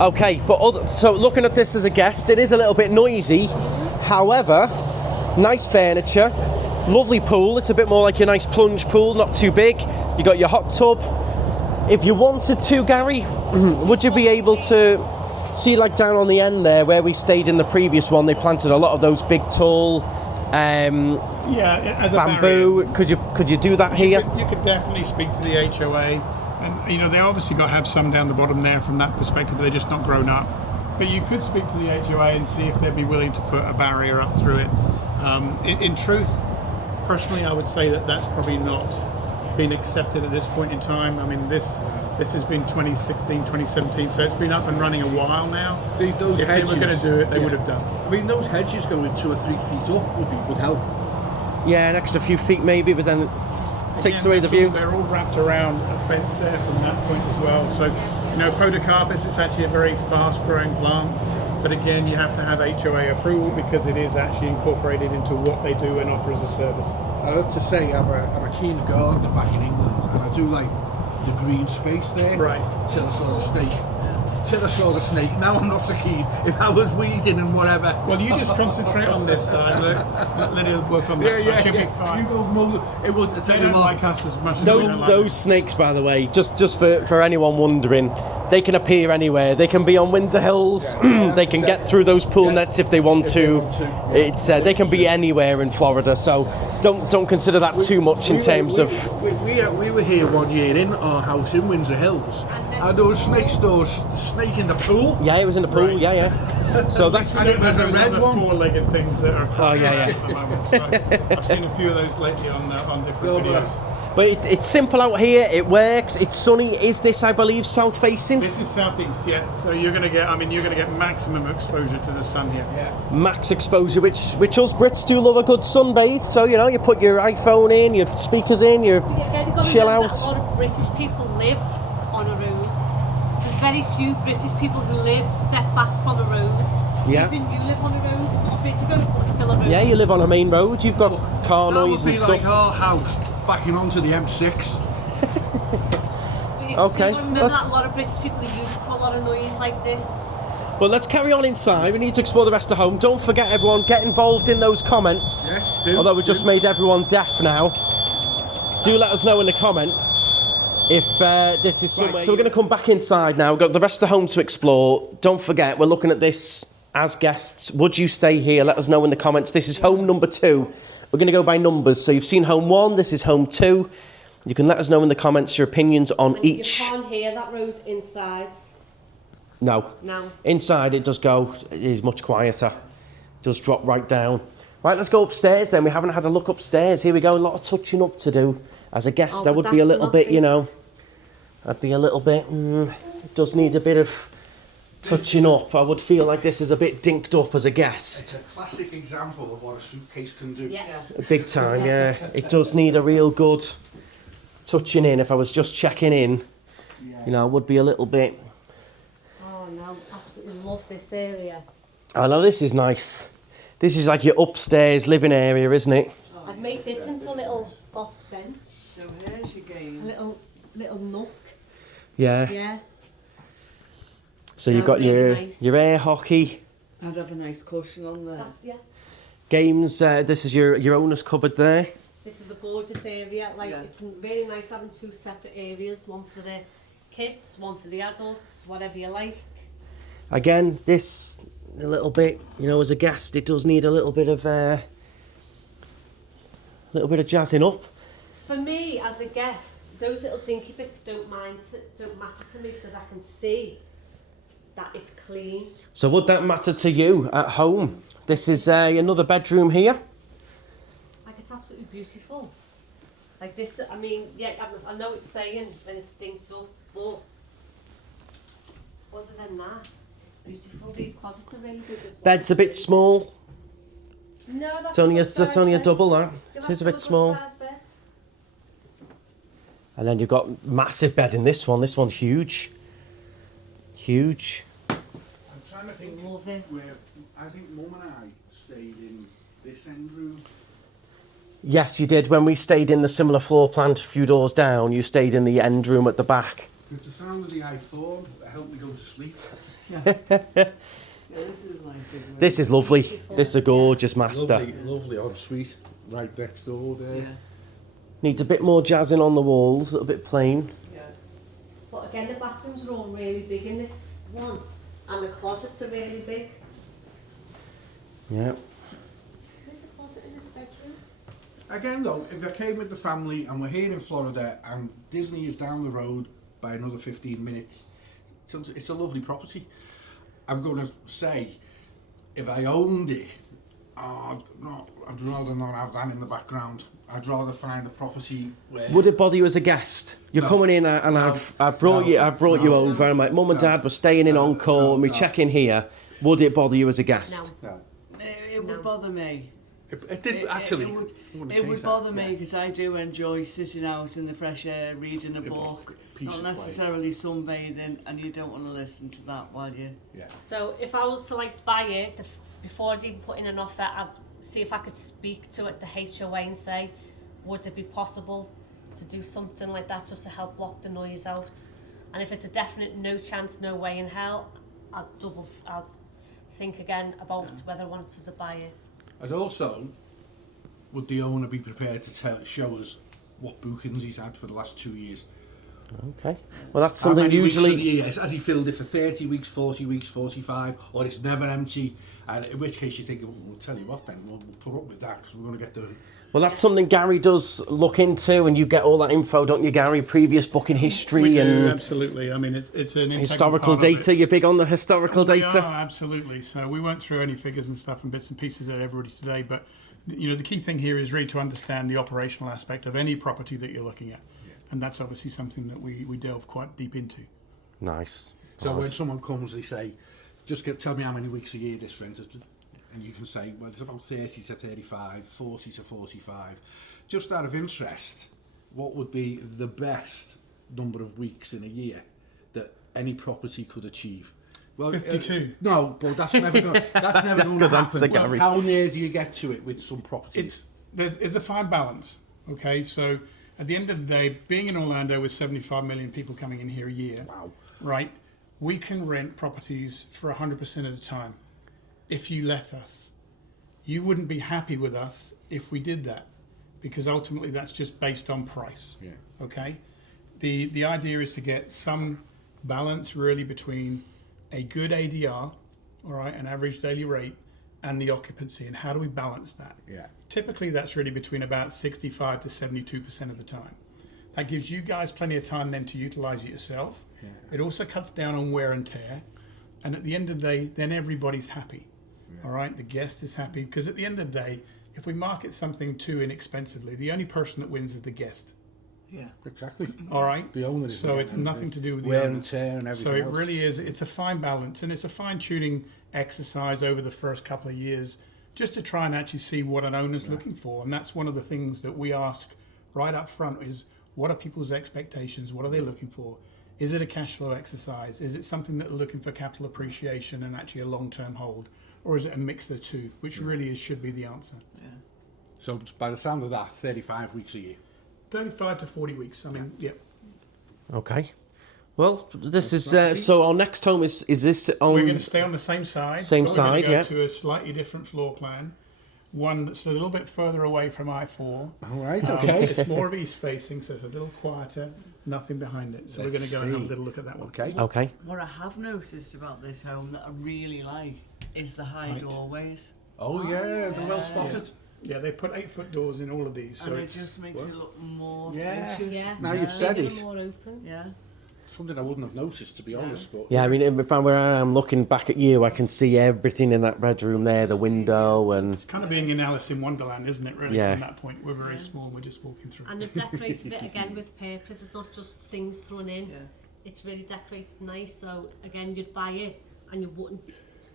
Okay, but so looking at this as a guest, it is a little bit noisy. However, nice furniture, lovely pool. It's a bit more like your nice plunge pool, not too big. You got your hot tub. If you wanted to, Gary, would you be able to see, like down on the end there where we stayed in the previous one? They planted a lot of those big, tall As a bamboo. barrier. Could you do that here? You could definitely speak to the HOA, and they obviously got to have some down the bottom there from that perspective. They're just not grown up. But you could speak to the HOA and see if they'd be willing to put a barrier up through it. In truth, personally, I would say that that's probably not been accepted at this point in time. I mean, this has been 2016, 2017, so it's been up and running a while now. Those if hedges, they were going to do it, they would have done. I mean, those hedges going 2 or 3 feet up would help. Yeah, an extra few feet maybe, but then it takes Again, away the view. They're all wrapped around a fence there from that point as well. So, podocarpus is actually a very fast-growing plant. But again, you have to have HOA approval because it is actually incorporated into what they do and offer as a service. I have to say, I'm a keen gardener back in England, and I do like the green space there. Right. Till I saw the snake. Till I saw the snake. Now I'm not so keen. If I was weeding and whatever. Well, you just concentrate on this side. Let it work on that side. Should be fine. You go mow. It will They take don't a like us as much as we don't like them. Those snakes, by the way, just for anyone wondering, they can appear anywhere. They can be on Windsor Hills. They can get through those pool nets if they want to. It's they can be anywhere in Florida. So don't consider that too much in terms of. We were here one year in our house in Windsor Hills, and there was snake in the pool. Yeah, it was in the pool. Right. Yeah. So that's. We don't was have a those red other one. four-legged things that are cropping yeah. up at the moment. So I've seen a few of those lately on different videos. But it's simple out here. It works. It's sunny. Is this, I believe, south facing? This is southeast, yeah. So you're going to get maximum exposure to the sun here. Yeah. Max exposure, which us Brits do love a good sunbathe. So you put your iPhone in, your speakers in, you chill out. A lot of British people live on a road. There's very few British people who live set back from a road. Yeah. Even you live on a road. It's not a busy road, but it's still a road. Yeah, you live on a main road. You've got car That noise would and be stuff. like our house backing onto the M6. Okay, Remember that a lot of British people are used to a lot of noise like this. But let's carry on inside. We need to explore the rest of home. Don't forget, everyone, get involved in those comments. Yes, do. Although we just made everyone deaf now. Do let us know in the comments if this is somewhere. So we're going to come back inside now. We've got the rest of the home to explore. Don't forget, we're looking at this as guests. Would you stay here? Let us know in the comments. This is home number 2. We're going to go by numbers. So you've seen home 1. This is home 2. You can let us know in the comments your opinions on And each. You can't hear that road inside. No. No. Inside it does go, it is much quieter. It does drop right down. Right, let's go upstairs then. We haven't had a look upstairs. Here we go, a lot of touching up to do. As a guest, I but would be a that's little bit, nothing. I'd be a little bit, it does need a bit of touching up. I would feel like this is a bit dinked up as a It's guest. a classic example of what a suitcase can do. Yeah. Big time, yeah. It does need a real good touching in. If I was just checking in, I would be a little bit. Oh no, absolutely love this area. I know this is nice. This is like your upstairs living area, isn't it? I'd make this into a little soft bench, So here's your a game. little nook. Yeah. Yeah. So you've No, got really nice. your air hockey I'd have a nice cushion on there. Yeah. games. This is your owner's cupboard there. This is a gorgeous area. Like Yeah. it's really nice having 2 separate areas. One for the kids, one for the adults. Whatever you like. Again, this a little bit. As a guest, it does need a little bit of jazzing up. For me, as a guest, those little dinky bits don't matter to me because I can see that it's clean. So would that matter to you at home? This is another bedroom here. Like it's absolutely beautiful. Like this, I mean, yeah, I know it's saying when it's stinked up, but other than that, beautiful. These closets are really good as well. Bed's a bit small. No, that's It's only a double that. Do you It have is a some bit good small. sized beds? And then you've got massive bed in this one. This one's huge. Huge. I'm trying to think Love it. where I think Mum and I stayed in this end room. Yes, you did. When we stayed in the similar floor plan a few doors down, you stayed in the end room at the back. With the sound of the iPhone, it helped me go to sleep. Yeah, this is my favourite. This is lovely. Beautiful. This is a gorgeous master. Lovely ensuite right next door there. Yeah. Needs a bit more jazzing on the walls, a little bit plain. Yeah. But again, the bathrooms are all really big in this one, and the closets are really big. Yeah. There's a closet in this bedroom. Again though, if I came with the family and we're here in Florida and Disney is down the road by another 15 minutes, it's a lovely property. I'm going to say, if I owned it, I'd rather not have that in the background. I'd rather find a property where... Would it bother you as a guest? You're No. coming in and No. I've brought you over and my mum and No. dad were staying in No. Encore No. and we No. check in here. Would it bother you as a guest? No. No. It would No. bother me. It did actually. It would bother me because I do enjoy sitting out in the fresh air, reading a book. piece Not of necessarily sunbathing, and you don't want to listen to that while you... Yeah. So if I was to like buy it, before I'd even put in an offer, I'd see if I could speak to it, the HOA, and say, would it be possible to do something like that just to help block the noise out? And if it's a definite no chance, no way in hell, I'd think again about whether I wanted to buy it. And also, would the owner be prepared to show us what bookings he's had for the last 2 years? Okay. Well, that's How something many usually. weeks of the year? Has he filled it for 30 weeks, 40 weeks, 45, or it's never empty? And in which case you think, well, we'll tell you what then, we'll put up with that because we're going to get the... Well, that's something Garry does look into, and you get all that info, don't you, Garry? Previous booking history We do, and absolutely. I mean, it's an integral historical part of it. data. You're big on the historical We data. are, absolutely. So we went through any figures and stuff and bits and pieces at everybody today, but you know, the key thing here is really to understand the operational aspect of any property that you're looking at. And that's obviously something that we delve quite deep into. Nice. So when someone comes, they say, tell me how many weeks a year this rent is. And you can say, well, it's about 30 to 35, 40 to 45. Just out of interest, what would be the best number of weeks in a year that any property could achieve? Well, 52. No, but that's never going to happen. answer, Garry. How near do you get to it with some properties? There's a fine balance, okay? So at the end of the day, being in Orlando with 75 million people coming in here a year, Wow. right, we can rent properties for 100% of the time if you let us. You wouldn't be happy with us if we did that, because ultimately that's just based on price. Yeah. Okay? The idea is to get some balance really between a good ADR, all right, an average daily rate, and the occupancy. And how do we balance that? Yeah. Typically that's really between about 65 to 72% of the time. That gives you guys plenty of time then to utilize it yourself. Yeah. It also cuts down on wear and tear. And at the end of the day, then everybody's happy. All right, the guest is happy, because at the end of the day, if we market something too inexpensively, the only person that wins is the guest. Yeah. Exactly. All right, The owner is so the it's owner. nothing to do with the Wear owner. and tear and everything So it else. really is. It's a fine balance, and it's a fine-tuning exercise over the first couple of years, just to try and actually see what an owner's looking for. And that's one of the things that we ask right up front: is what are people's expectations? What are they looking for? Is it a cash flow exercise? Is it something that they're looking for capital appreciation and actually a long-term hold? Or is it a mix of the two, which really should be the answer. Yeah. So by the sound of that, 35 weeks a year. 35 to 40 weeks. I mean, yeah. Okay. Well, this is so. Our next home is this on? We're going to stay on the same side. Same but we're side, going yeah. to go to a slightly different floor plan, one that's a little bit further away from I-4. All right, okay. It's more of east facing, so it's a little quieter, nothing behind it. So we're going to go and have a little look at that one. Okay. Okay. What I have noticed about this home that I really like is the high Right. doorways. Oh yeah, they're well spotted. Yeah, they put 8-foot doors in all of these, so And it it's just makes it look more Yeah. spacious. Yeah. Now you've said Making it. them more open. Yeah. Something I wouldn't have noticed, to be honest. But Yeah, I mean, if I'm where I am looking back at you, I can see everything in that bedroom there, the window, and it's kind of being in Alice in Wonderland, isn't it? Really, Yeah. from that point, we're very small and we're just walking through. And they've decorated it again with purpose. It's not just things thrown in. Yeah. It's really decorated nice. So again, you'd buy it and you wouldn't.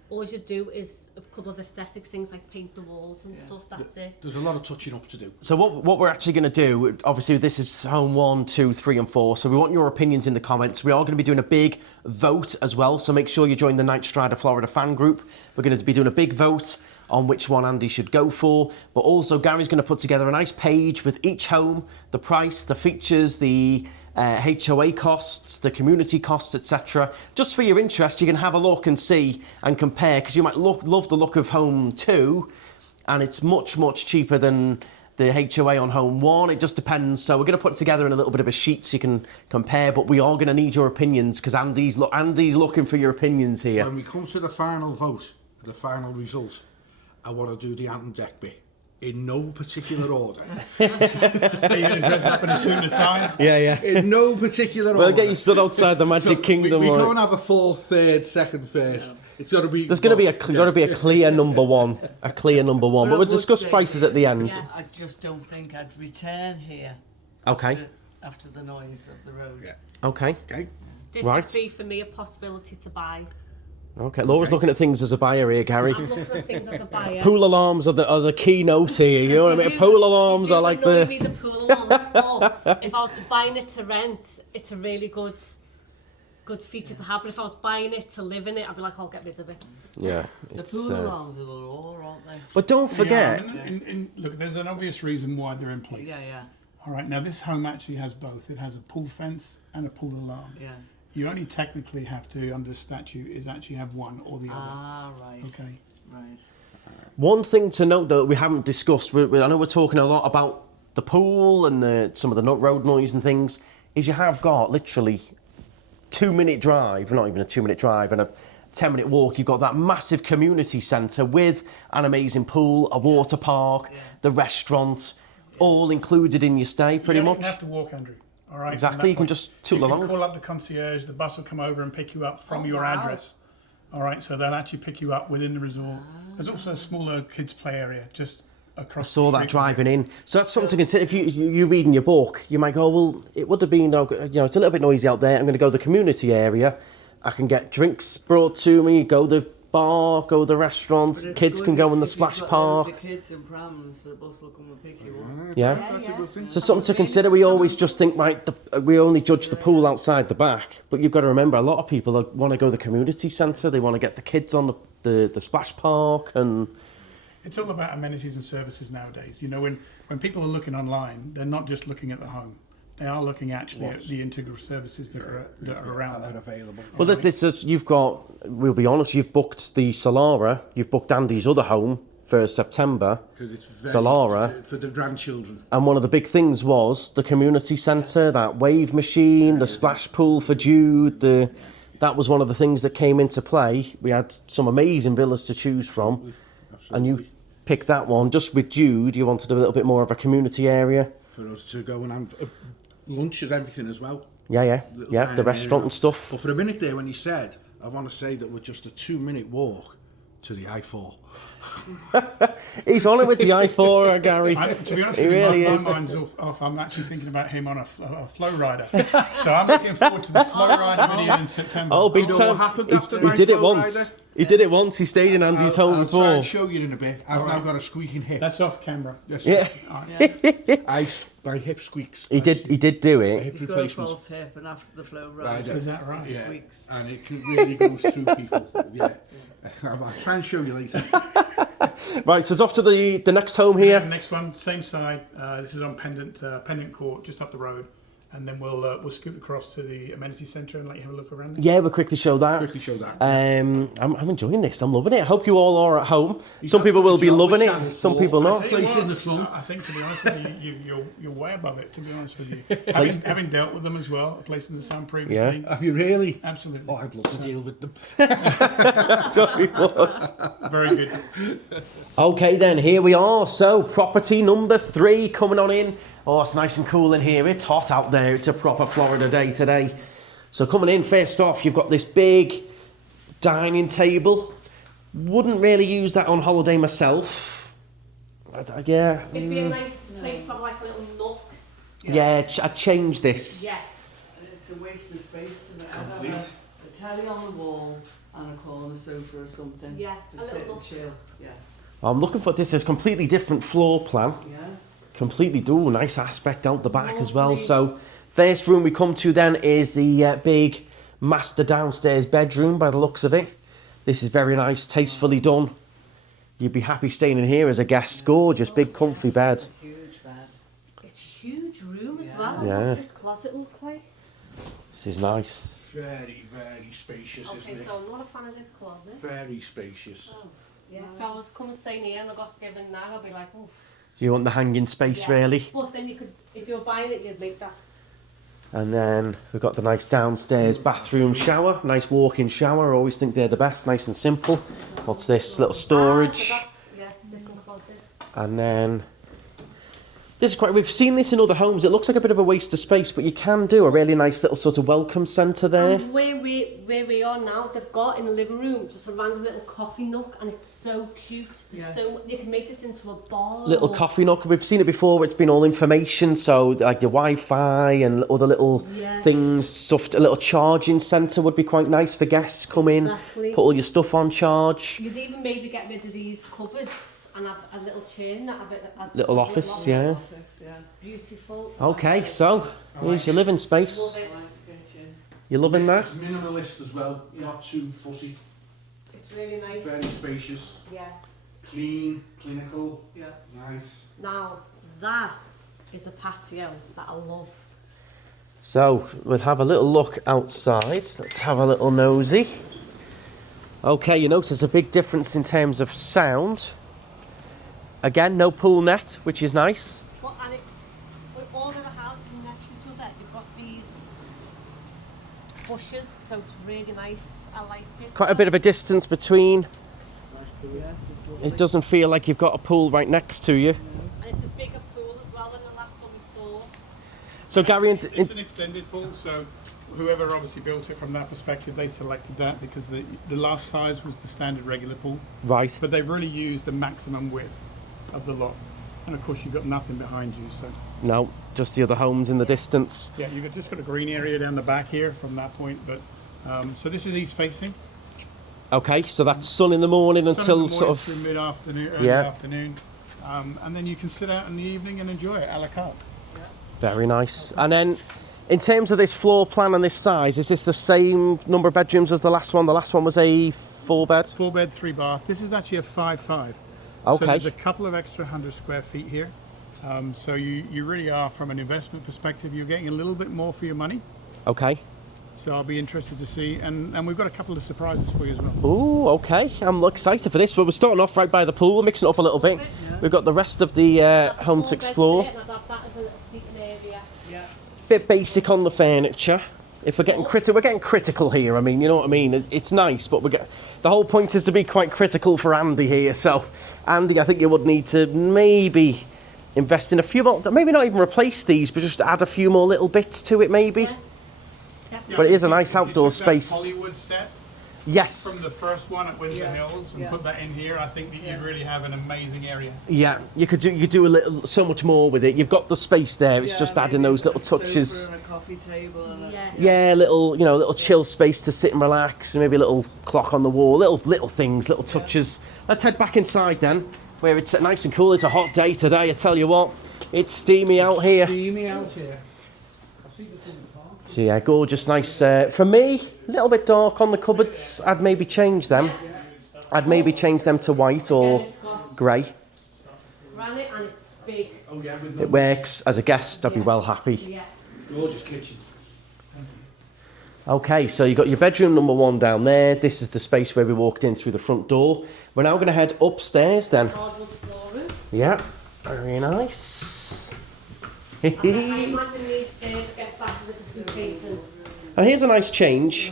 All you'd do is a couple of aesthetics things like paint the walls and stuff. That's it. there's a lot of touching up to do. so what we're actually going to do, obviously this is home 1, 2, 3 and 4, so we want your opinions in the comments. We are going to be doing a big vote as well, so make sure you join the Night Strider Florida fan group. We're going to be doing a big vote on which one Andy should go for, but also Gary's going to put together a nice page with each home, the price, the features, the HOA costs, the community costs, etc. Just for your interest, you can have a look and see and compare, because you might love the look of home 2 and it's much, much cheaper than the HOA on home 1. It just depends. So we're going to put it together in a little bit of a sheet so you can compare, but we are going to need your opinions, because Andy's looking for your opinions here. When we come to the final vote, the final result, I want to do the anthem deck bit in no particular order. Are you going to dress up in a suit and a tie? Yeah. In no particular order. We'll get you stood outside the Magic Kingdom. We or- can't have a 4th, 3rd, 2nd, 1st. It's got to be. There's going to be a clear number one, a clear number one. But I we'll would discuss say- prices at the end. Yeah. I just don't think I'd return here Okay. after the noise of the road. Yeah. Okay. Okay. This Right. would be for me a possibility to buy. Okay, Laura's looking at things as a buyer here, Gary. I'm looking at things as a buyer. Pool alarms are the keynote here, you know what I mean? Pool alarms are like Did you annoy me, the pool alarm? If I was buying it to rent, it's a really good feature to have. But if I was buying it to live in it, I'd be like, I'll get rid of it. Yeah. The pool alarms are the law, aren't they? But don't forget... Look, there's an obvious reason why they're in place. Yeah. All right, now this home actually has both. It has a pool fence and a pool alarm. Yeah. You only technically have to, under statute, is actually have one or the other. Ah, right. Okay. Right. One thing to note that we haven't discussed, I know we're talking a lot about the pool and some of the road noise and things, is you have got literally 2-minute drive, not even a 2-minute drive, and a 10-minute walk. You've got that massive community centre with an amazing pool, a water park, the restaurant, all included in your stay pretty You much. don't have to walk, Andrew. All right. Exactly, you can just tool along. You can call up the concierge, the bus will come over and pick you up from your address. All right, so they'll actually pick you up within the resort. There's also a smaller kids' play area just across. I saw the that street. driving in. So that's something to consider. If you read in your book, you might go, well, it would have been, it's a little bit noisy out there. I'm going to go to the community area. I can get drinks brought to me, go to the bar, go to the restaurant. But it's Kids good can go in the if you've splash got park. loads of kids and prams, the bus will come and pick you up. Yeah. That's a good thing. So something to consider. We always just think, right, we only judge the pool outside the back. But you've got to remember, a lot of people want to go to the community centre. They want to get the kids on the splash park. And It's all about amenities and services nowadays. You know, when people are looking online, they're not just looking at the home. They are looking actually at the integral services that are around That are there. available. well, you've got, we'll be honest, you've booked the Solara, you've booked Andy's other home for September. Because it's very Solara. for the grandchildren. And one of the big things was the community centre, that wave machine, the splash pool for Jude. That was one of the things that came into play. We had some amazing villas to choose from. And you picked that one. Just with Jude, you wanted a little bit more of a community area. For us to go and have lunch and everything as well. Yeah, Little the dining restaurant area. and stuff. But for a minute there when he said, I want to say that we're just a 2-minute walk to the I-4. He's on it with the I4, Gary. To be honest He with you, really my is. mind's off. I'm actually thinking about him on a flow rider. So I'm looking forward to the flow rider video in September. Oh, big You know time. what happened after He my did it flow once. rider? He did it once. He stayed in Andy's home I'll try before. and show you in a bit. I've now got a squeaking hip. That's off camera. Yes. Yeah, My hip squeaks. he did do My it. hip He's got a replacement. false hip, and after the flow Right, rider, Is that right? it Yeah. squeaks. And it really goes through people. Yeah. I'll try and show you later. Right, so it's off to the next home The here. next one, same side. This is on Pendant Court, just up the road, and then we'll scoot across to the amenity centre and let you have a look around there. Yeah, we'll quickly show that. Quickly show that. I'm enjoying this. I'm loving it. I hope you all are at home. Some people will be job loving with it. Channel Some 4. people I'll not. tell you Place what, in the sun. I think, to be honest with you, you're way above it. To be honest with you, having dealt with them as well, a place in the sun previously. Have you really? Absolutely. Oh, I'd love to deal with them. Johnny was. Very good. Okay then, here we are. So, property number 3 coming on in. Oh, it's nice and cool in here. It's hot out there. It's a proper Florida day today. So coming in, first off, you've got this big dining table. Wouldn't really use that on holiday myself. Yeah. It'd be a nice place to have like a little nook. Yeah, I'd change this. Yeah. And it's a waste of space. And I'd have a telly on the wall and a corner sofa or something. Yeah, to a little sit and nook. chill. Yeah. I'm looking for this is a completely different floor plan. Yeah. Completely nice aspect out the back as well. Lovely. So first room we come to then is the big master downstairs bedroom by the looks of it. This is very nice, tastefully done. You'd be happy staying in here as a guest. Gorgeous, big comfy bed. It's a huge bed. It's a huge room as Yeah. well. Yeah. What's this closet look like? This is nice. Very, very spacious, Okay, isn't it? so I'm not a fan of this closet. Very spacious. Yeah. If I was come staying here and I got given that, I'd be like, oh. Do you want the hanging space Yes. really? But then you could, if you're buying it, you'd make that. And then we've got the nice downstairs bathroom shower. Nice walk-in shower. I always think they're the best, nice and simple. What's this? Little storage. So that's, yeah, it's a different closet. And then This is quite. We've seen this in other homes. It looks like a bit of a waste of space, but you can do a really nice little sort of welcome centre there. And where we are now, they've got in the living room just a random little coffee nook, and it's so cute. Yes. So you can make this into a bar. Little coffee nook. We've seen it before. Where it's been all information, so like your Wi-Fi and other little things. Stuffed. A little charging centre would be quite nice for guests come in. Exactly. Put all your stuff on charge. You'd even maybe get rid of these cupboards and have a little chair and have it as Little office, yeah. Yeah. Beautiful. Okay, so here's your living space. Love it. You loving that? It's minimalist as well, not too fussy, It's really nice. very spacious, Yeah. clean, clinical, Yeah. nice. Now that is a patio that I love. So we'll have a little look outside. Let's have a little nosy. Okay, you notice a big difference in terms of sound. Again, no pool net, which is nice. Well, and it's with all of the houses next to each other. You've got these bushes, so it's really nice. I like it. Quite a bit of a distance between. Yes, it's lovely. It doesn't feel like you've got a pool right next to you. And it's a bigger pool as well than the last one we saw. So Gary, It's an extended pool, so whoever obviously built it from that perspective, they selected that because the last size was the standard regular pool. right. But they've really used the maximum width of the lot. And of course you've got nothing behind you, so No, just the other homes in the distance. yeah, you've just got a green area down the back here from that point. But so this is east facing. Okay, so that's sun in the morning Sun in until the sort morning through of. mid-afternoon, early Yeah. afternoon, and then you can sit out in the evening and enjoy it a la carte. Very nice. And then, in terms of this floor plan and this size, is this the same number of bedrooms as the last one? The last one was a 4-bed. 4-bed, 3-bath. This is actually a 5-5. Okay. So there's a couple of extra 100 square feet here. So you really are, from an investment perspective, you're getting a little bit more for your money. Okay. So I'll be interested to see, and we've got a couple of surprises for you as well. Ooh, okay. I'm excited for this. But we're starting off right by the pool. We're mixing it up a little bit. We've got the rest of the home to explore. And I'd have that as a little seating area. Yeah. Bit basic on the furniture. If we're getting we're getting critical here. I mean, you know what I mean. It's nice, but the whole point is to be quite critical for Andy here. So, Andy, I think you would need to maybe invest in a few more. Maybe not even replace these, but just add a few more little bits to it, maybe. Definitely. But it is a nice If you outdoor took that space. Hollywood set Yes. from the first one at Windsor Yeah. Hills and Yeah. put that in here, I think that you'd really have an amazing area. Yeah. You could do a little, so much more with it. You've got the space there. It's just adding maybe those little a sofa touches. and a coffee table and Yeah. Yeah, little chill space to sit and relax, and maybe a little clock on the wall, little things, little touches. Let's head back inside then, where it's nice and cool. It's a hot day today, I tell you what. It's steamy out here. Steamy out here. So yeah, gorgeous, nice. For me, a little bit dark on the cupboards. I'd maybe change them. I'd maybe change them to white Again, or it's got grey. granite and it's big. Oh yeah, with It works. As a guest, I'd be well happy. Yeah. gorgeous kitchen. Okay, so you've got your bedroom number 1 down there. This is the space where we walked in through the front door. We're now going to head upstairs then. Hardwood flooring. Yeah, very nice. I imagine these stairs get fatter with the suitcases. And here's a nice change.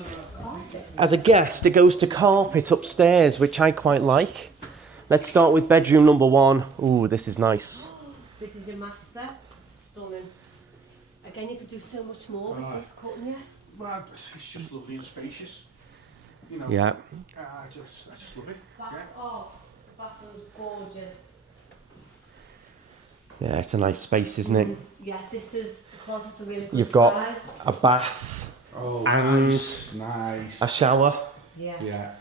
As a guest, it goes to carpet upstairs, which I quite like. Let's start with bedroom number 1. Ooh, this is nice. This is your master. Stunning. Again, you could do so much more with this, couldn't you? Well, it's just lovely and spacious. You know. Yeah. I just love it. Bath, oh, the bathroom's gorgeous. Yeah, it's a nice space, isn't it? Yeah, this is the closet's a really good You've got size. a bath, Oh, And nice. a shower. Yeah. Yeah,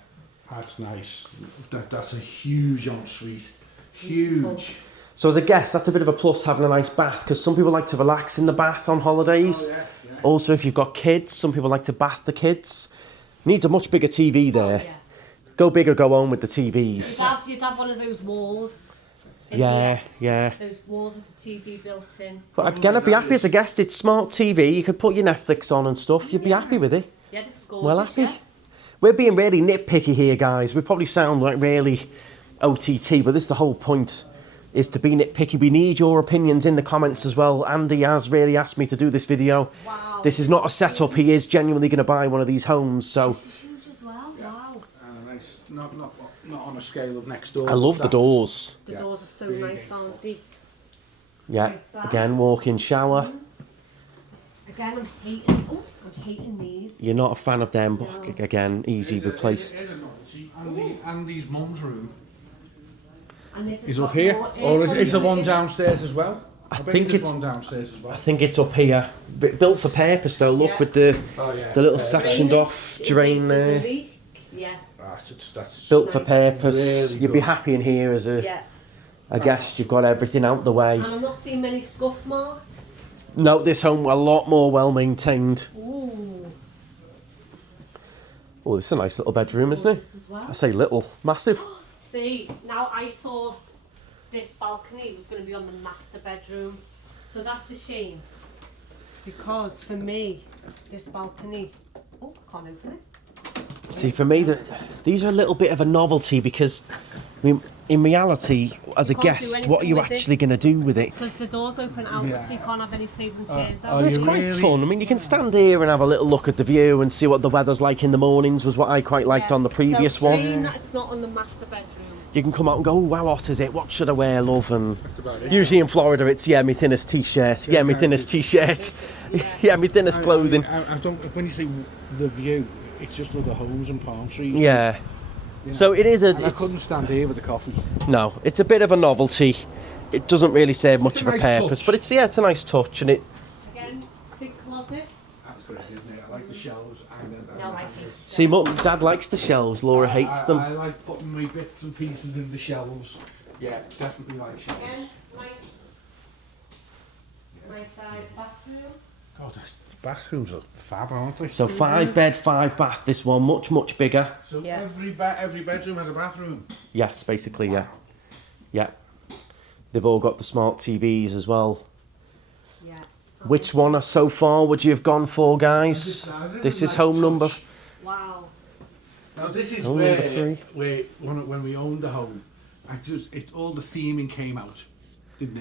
that's nice. That's a huge ensuite. Beautiful. Huge. So as a guest, that's a bit of a plus, having a nice bath, because some people like to relax in the bath on holidays. Oh, yeah. Also, if you've got kids, some people like to bath the kids. Needs a much bigger TV there. Yeah. Go big or go home with the TVs. You'd have one of those walls. in Yeah, here. yeah. Those walls with the TV built in. But again, I'd be happy as a guest. It's smart TV. You could put your Netflix on and stuff. You'd be happy with it. Yeah, this is gorgeous. Well happy. Yeah? We're being really nitpicky here, guys. We probably sound like really OTT, but this is the whole point, is to be nitpicky. We need your opinions in the comments as well. Andy has really asked me to do this video. Wow. This is not a setup. He is genuinely going to buy one of these homes. So This is huge as well. Wow. And a nice, not on a scale of next door. I love the That's- doors. The Yeah. doors are so Big. nice, aren't they? Yeah, Nice size. again, walk-in shower. Again, I'm hating these. You're not a fan of them, but No. again, easy replaced. Here's a novelty. Andy's mum's room And this is has up got here. more Or is the one in it. downstairs as well? I bet think there's it's- one downstairs as well. I think it's up here. Built for purpose though, look, Yeah. with the Oh, yeah. little Perfect. sectioned off In drain case there's a there. leak. Yeah, That's Built for Nice. purpose. Really You'd be good. happy in here as a yeah. guest. You've got everything out the way. And I'm not seeing many scuff marks. No, this home a lot more well maintained. Ooh. Oh, this is a nice little bedroom, isn't it? Gorgeous as well. I say little, massive. See, now I thought this balcony was going to be on the master bedroom. So that's a shame. Because for me, this balcony... Oh, I can't open it. See, for me, these are a little bit of a novelty because, I mean, in reality, as a You can't do guest, what are you anything with it. actually going to do with it? Because the doors open outwards, Yeah. so you can't have any tables and chairs oh, out. It's you quite really- fun. I mean, you can stand here and have a little look at the view and see what the weather's like in the mornings, was what I quite liked on the previous so, one. shame that it's not on the master bedroom. You can come out and go, oh, how hot is it? What should I wear, love? And about it. usually in Florida, it's, yeah, my thinnest t-shirt. Yeah, my thinnest t-shirt. Yeah, my thinnest clothing. I don't. When you say the view, it's just other homes and palm trees. Yeah. You know. So it is a... And I couldn't It's, stand here with the coffee. no, it's a bit of a novelty. It doesn't really serve much It's of a a nice purpose, touch. but it's, yeah, it's a nice touch, and it... Again, big closet. That's great, isn't it? I like the shelves. No, I hate See, Mum, Dad likes the shelves, Laura hates them. I like putting my bits and pieces in the shelves. Yeah, definitely like shelves. Again, nice size bathroom. God, the bathrooms are fab, aren't they? So 5 bed, 5 bath, this one, much bigger. So Yeah. every bedroom has a bathroom. Yes, basically, yeah. Yeah. They've all got the smart TVs as well. Yeah. Which one so far would you have gone for, guys? This is home number... Wow. Now this is Home number 3. where when we owned the home, all the theming came out, didn't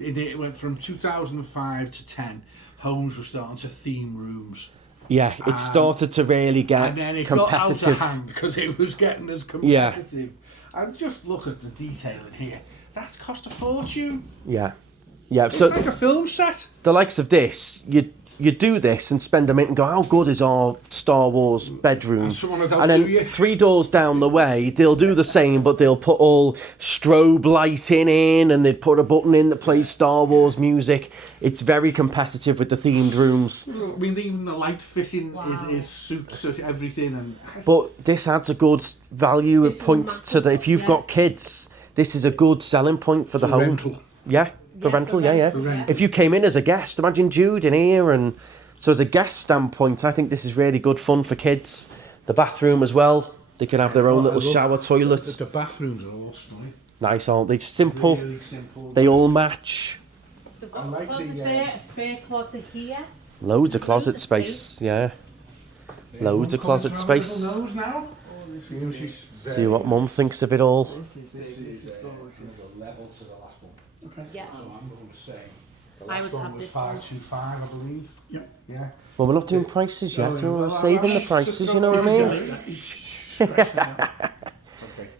it? It went from 2005 to 10. Homes were starting to theme rooms, Yeah, it started to really get and then it got out of competitive. hand because it was getting as competitive. And just look at the detail in here. That's cost a fortune. Yeah. Yeah, It's so like a film set. the likes of this, you do this and spend a minute and go, how good is our Star Wars bedroom? And someone would And then outdo you. 3 doors down the way, they'll do the same, but they'll put all strobe lighting in and they'd put a button in that plays Star Wars music. It's very competitive with the themed rooms. I mean, even the light fitting Wow. is suits everything. And But this adds a good value This is a point to massive the, if you've yeah. got kids, this is a good selling point for the home. rental. Yeah, for Yeah, rental, for yeah, yeah. rental, yeah. If you came in as a guest, imagine Jude in here, and so as a guest standpoint, I think this is really good fun for kids. The bathroom as well, they can have their own little shower toilet. The bathrooms are all stunning. Nice, aren't they? Simple. Really simple. They all match. They've got I like a closet the, there, a spare closet here. Loads of closet of space, yeah. There's Loads one of closet coming to our space. little nose now. She's See what Mum thinks of it all. This is gorgeous. level to the last one. Okay. Yeah. So I'm going to say the I last would one have was this one. 525, I believe. Yep. Yeah. Well, we're not doing prices yet, so we're Well, saving the just prices, go- you know what I mean? Delete that. You scratch that out.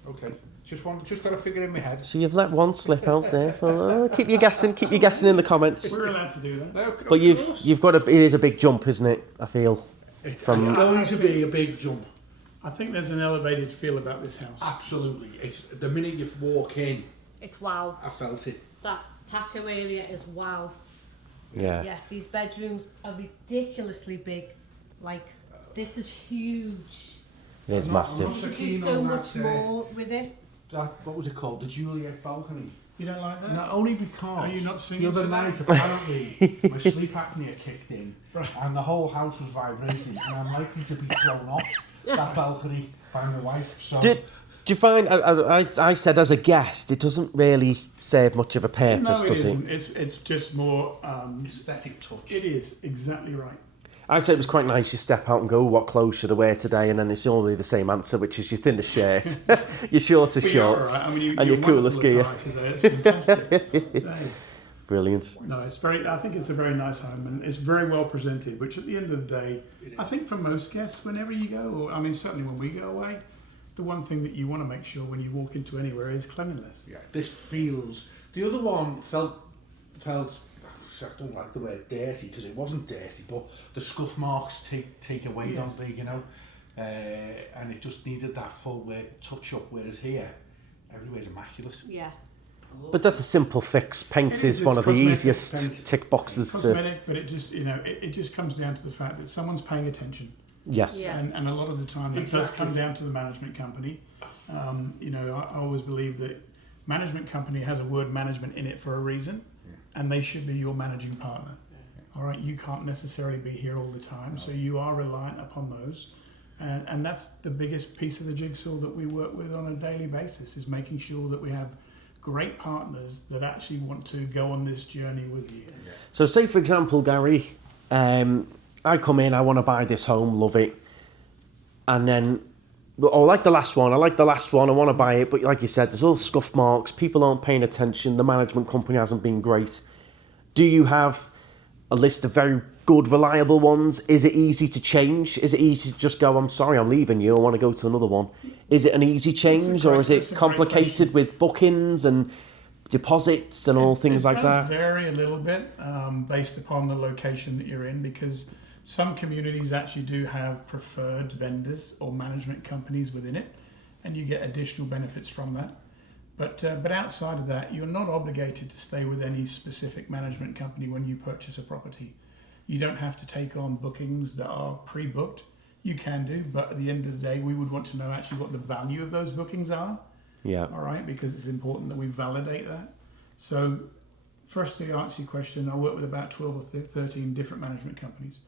Okay. Just got to figure in my head. So you've let one slip out there. Well, keep you guessing in the comments. We're allowed to do that. No, But you've got it is a big jump, isn't it? I feel. It's from- going to be a big jump. I think there's an elevated feel about this house. Absolutely. It's the minute you walk in, It's wow. I felt it. That patio area is wow. Yeah. Yeah, these bedrooms are ridiculously big. Like, this is huge. It is I'm not massive. You so could do keen so on much that, more with it. What was it called? The Juliet balcony. You don't like that? Not only because Are you not the singing other to that? night apparently my sleep apnea kicked in Right. and the whole house was vibrating and I'm likely to be thrown off that balcony by my wife. So Do you find? I said as a guest, it doesn't really serve much of a purpose, No, it does isn't. it? It's just more. aesthetic touch. It is exactly right. I said it was quite nice. You step out and go, "What clothes should I wear today?" And then it's only the same answer, which is your thinnest shirt, your shortest But you're all shorts, right. I mean, and you're your coolest wonderful gear. attire today. It's fantastic. Today. Brilliant. No, it's very. I think it's a very nice home, and it's very well presented. Which, at the end of the day, I think for most guests, whenever you go, or I mean, certainly when we go away, the one thing that you want to make sure when you walk into anywhere is cleanliness. Yeah, this feels. The other one felt felt, I don't like the word dirty because it wasn't dirty, but the scuff marks take away, don't they, you know? And it just needed that full touch up, whereas here, everywhere's immaculate. Yeah. But that's a simple fix. Paint is one of the easiest tick boxes to... Cosmetic, but it just, it just comes down to the fact that someone's paying attention. Yes. Yeah. And a lot of the time it does come down to the management company. I always believe that management company has a word management in it for a reason, and they should be your managing partner. All right, you can't necessarily be here all the time, so you are reliant upon those. And that's the biggest piece of the jigsaw that we work with on a daily basis, is making sure that we have great partners that actually want to go on this journey with you. So say, for example, Gary, I come in, I want to buy this home, love it, and then, I like the last one, I want to buy it, but like you said, there's all scuff marks, people aren't paying attention, the management company hasn't been great. Do you have a list of very good, reliable ones? Is it easy to change? Is it easy to just go, I'm sorry, I'm leaving you, I want to go to another one? Is it an easy change, or is it complicated with bookings and deposits and all things like that? It does vary a little bit based upon the location that you're in, because some communities actually do have preferred vendors or management companies within it, and you get additional benefits from that. But outside of that, you're not obligated to stay with any specific management company when you purchase a property. You don't have to take on bookings that are pre-booked. You can do, but at the end of the day, we would want to know actually what the value of those bookings are. Yeah. All right, because it's important that we validate that. So, first to answer your question, I work with about 12 or 13 different management companies.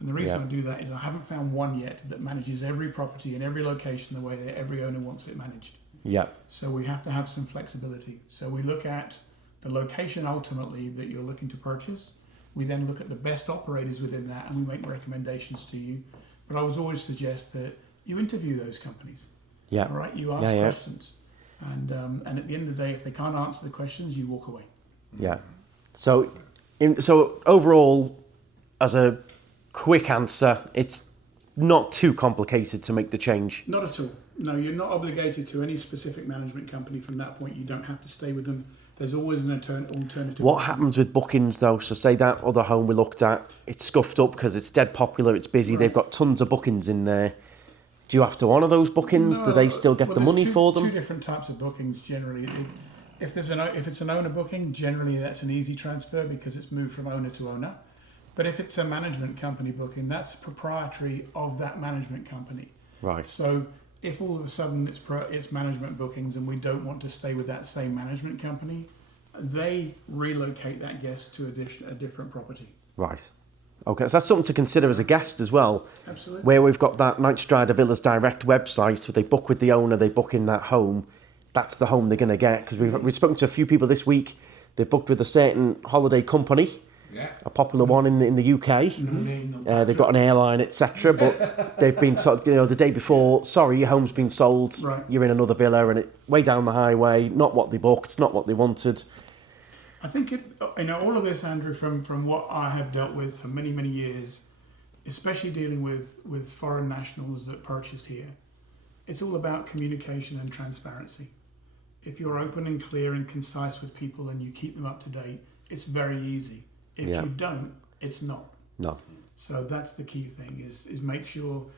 And the reason I do that is I haven't found one yet that manages every property in every location the way that every owner wants it managed. Yeah. So we have to have some flexibility. So we look at the location ultimately that you're looking to purchase. We then look at the best operators within that, and we make recommendations to you. But I would always suggest that you interview those companies. Yeah. All right, you ask questions. And at the end of the day, if they can't answer the questions, you walk away. Yeah. So overall, as a quick answer, it's not too complicated to make the change. Not at all. No, you're not obligated to any specific management company from that point. You don't have to stay with them. There's always an alternative. What happens with bookings though? So say that other home we looked at, it's scuffed up because it's dead popular, it's busy, they've got tons of bookings in there. Do you have to honour those bookings? No, Do they still get the money for them? Two different types of bookings generally. If it's an owner booking, generally that's an easy transfer because it's moved from owner to owner. But if it's a management company booking, that's proprietary of that management company. Right. So if all of a sudden it's management bookings and we don't want to stay with that same management company, they relocate that guest to a different property. Right. Okay, so that's something to consider as a guest as well. Absolutely. Where we've got that Margaritaville direct website, so they book with the owner, they book in that home. That's the home they're going to get. Because we've spoken to a few people this week. They've booked with a certain holiday company, a popular one in the UK. Mm-hmm. They've got an airline, etc. But they've been the day before. Sorry, your home's been sold. Right. You're in another villa, and it way down the highway. Not what they booked. Not what they wanted. I think all of this, Andrew, from what I have dealt with for many, many years, especially dealing with foreign nationals that purchase here, it's all about communication and transparency. If you're open and clear and concise with people and you keep them up to date, it's very easy. If you don't, it's not. No. So that's the key thing is make sure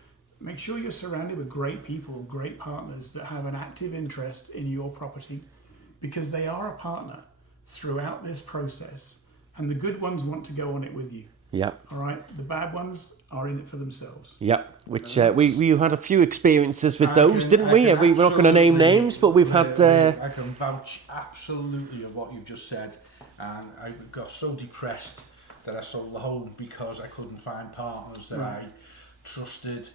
you're surrounded with great people, great partners that have an active interest in your property, because they are a partner throughout this process, and the good ones want to go on it with you. Yeah. All right. The bad ones are in it for themselves. Yeah. Which we had a few experiences with those, didn't we? We're not going to name names, but we've had. I can vouch absolutely of what you've just said, and I got so depressed that I sold the home because I couldn't find partners that I trusted,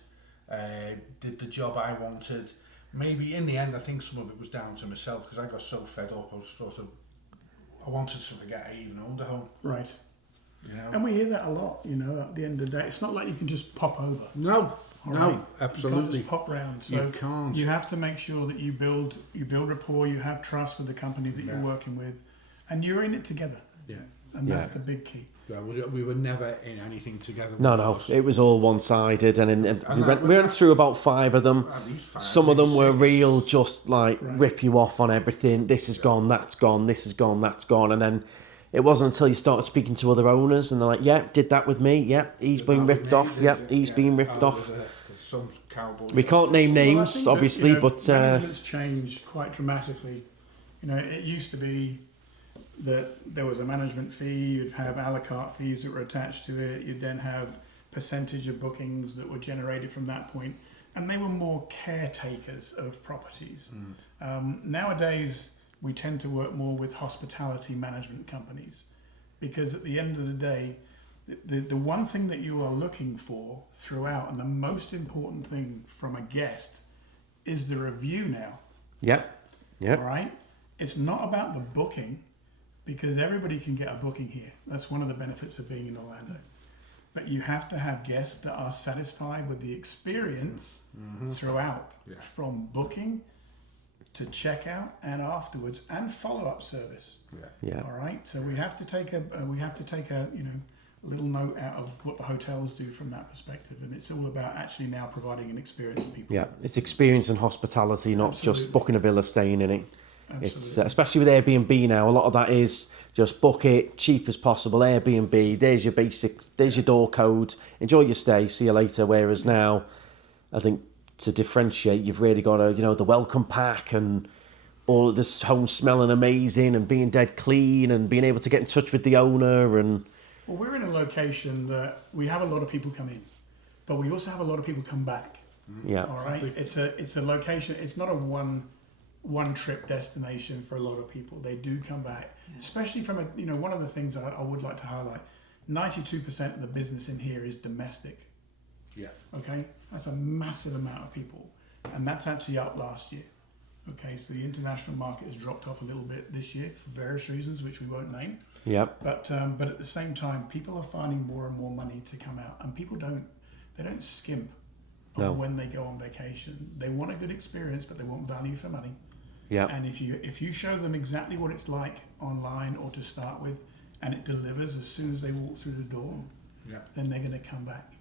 did the job I wanted. Maybe in the end, I think some of it was down to myself because I got so fed up. I wanted to forget I even owned a home. Right. You know? And we hear that a lot, at the end of the day. It's not like you can just pop over. No, All no, right? absolutely. You can't just pop round. So you can't. You have to make sure that you build rapport, you have trust with the company that you're working with, and you're in it together. Yeah. And that's the big key. Yeah, we were never in anything together. No, it was all one-sided, and we went through about 5 of them. At least 5, Some of them were 6. real, just like rip you off on everything. This is gone, that's gone, this is gone, that's gone, and then it wasn't until you started speaking to other owners and they're like, yeah, did that with me, yeah, he's been ripped off, yeah, he's been ripped off. Some cowboy. We can't name Well, I names, think that, obviously, but management's changed quite dramatically. It used to be that there was a management fee, you'd have a la carte fees that were attached to it, you'd then have percentage of bookings that were generated from that point, and they were more caretakers of properties. Nowadays, we tend to work more with hospitality management companies, because at the end of the day, the one thing that you are looking for throughout, and the most important thing from a guest, is the review now. yeah. All right? It's not about the booking, because everybody can get a booking here. That's one of the benefits of being in Orlando. But you have to have guests that are satisfied with the experience throughout, from booking to checkout and afterwards, and follow-up service. Yeah. All right. So we have to take a little note out of what the hotels do from that perspective, and it's all about actually now providing an experience to people. Yeah, it's experience and hospitality, not Absolutely. just booking a villa, staying in it. Absolutely. It's especially with Airbnb now, a lot of that is just book it cheap as possible. Airbnb, there's your basic, there's your door code, enjoy your stay, see you later. Whereas now, I think to differentiate, you've really got to, the welcome pack and all of this home smelling amazing and being dead clean and being able to get in touch with the owner. And Well, we're in a location that we have a lot of people come in, but we also have a lot of people come back. yeah, All right, it's a location. It's not a one trip destination for a lot of people. They do come back, especially from one of the things I would like to highlight. 92% of the business in here is domestic. Yeah. Okay, that's a massive amount of people, and that's actually up last year. Okay, so the international market has dropped off a little bit this year for various reasons, which we won't name. yeah, But at the same time, people are finding more and more money to come out, and people don't skimp on No. when they go on vacation. They want a good experience, but they want value for money. yeah, And if you show them exactly what it's like online or to start with, and it delivers as soon as they walk through the door, then they're going to come back.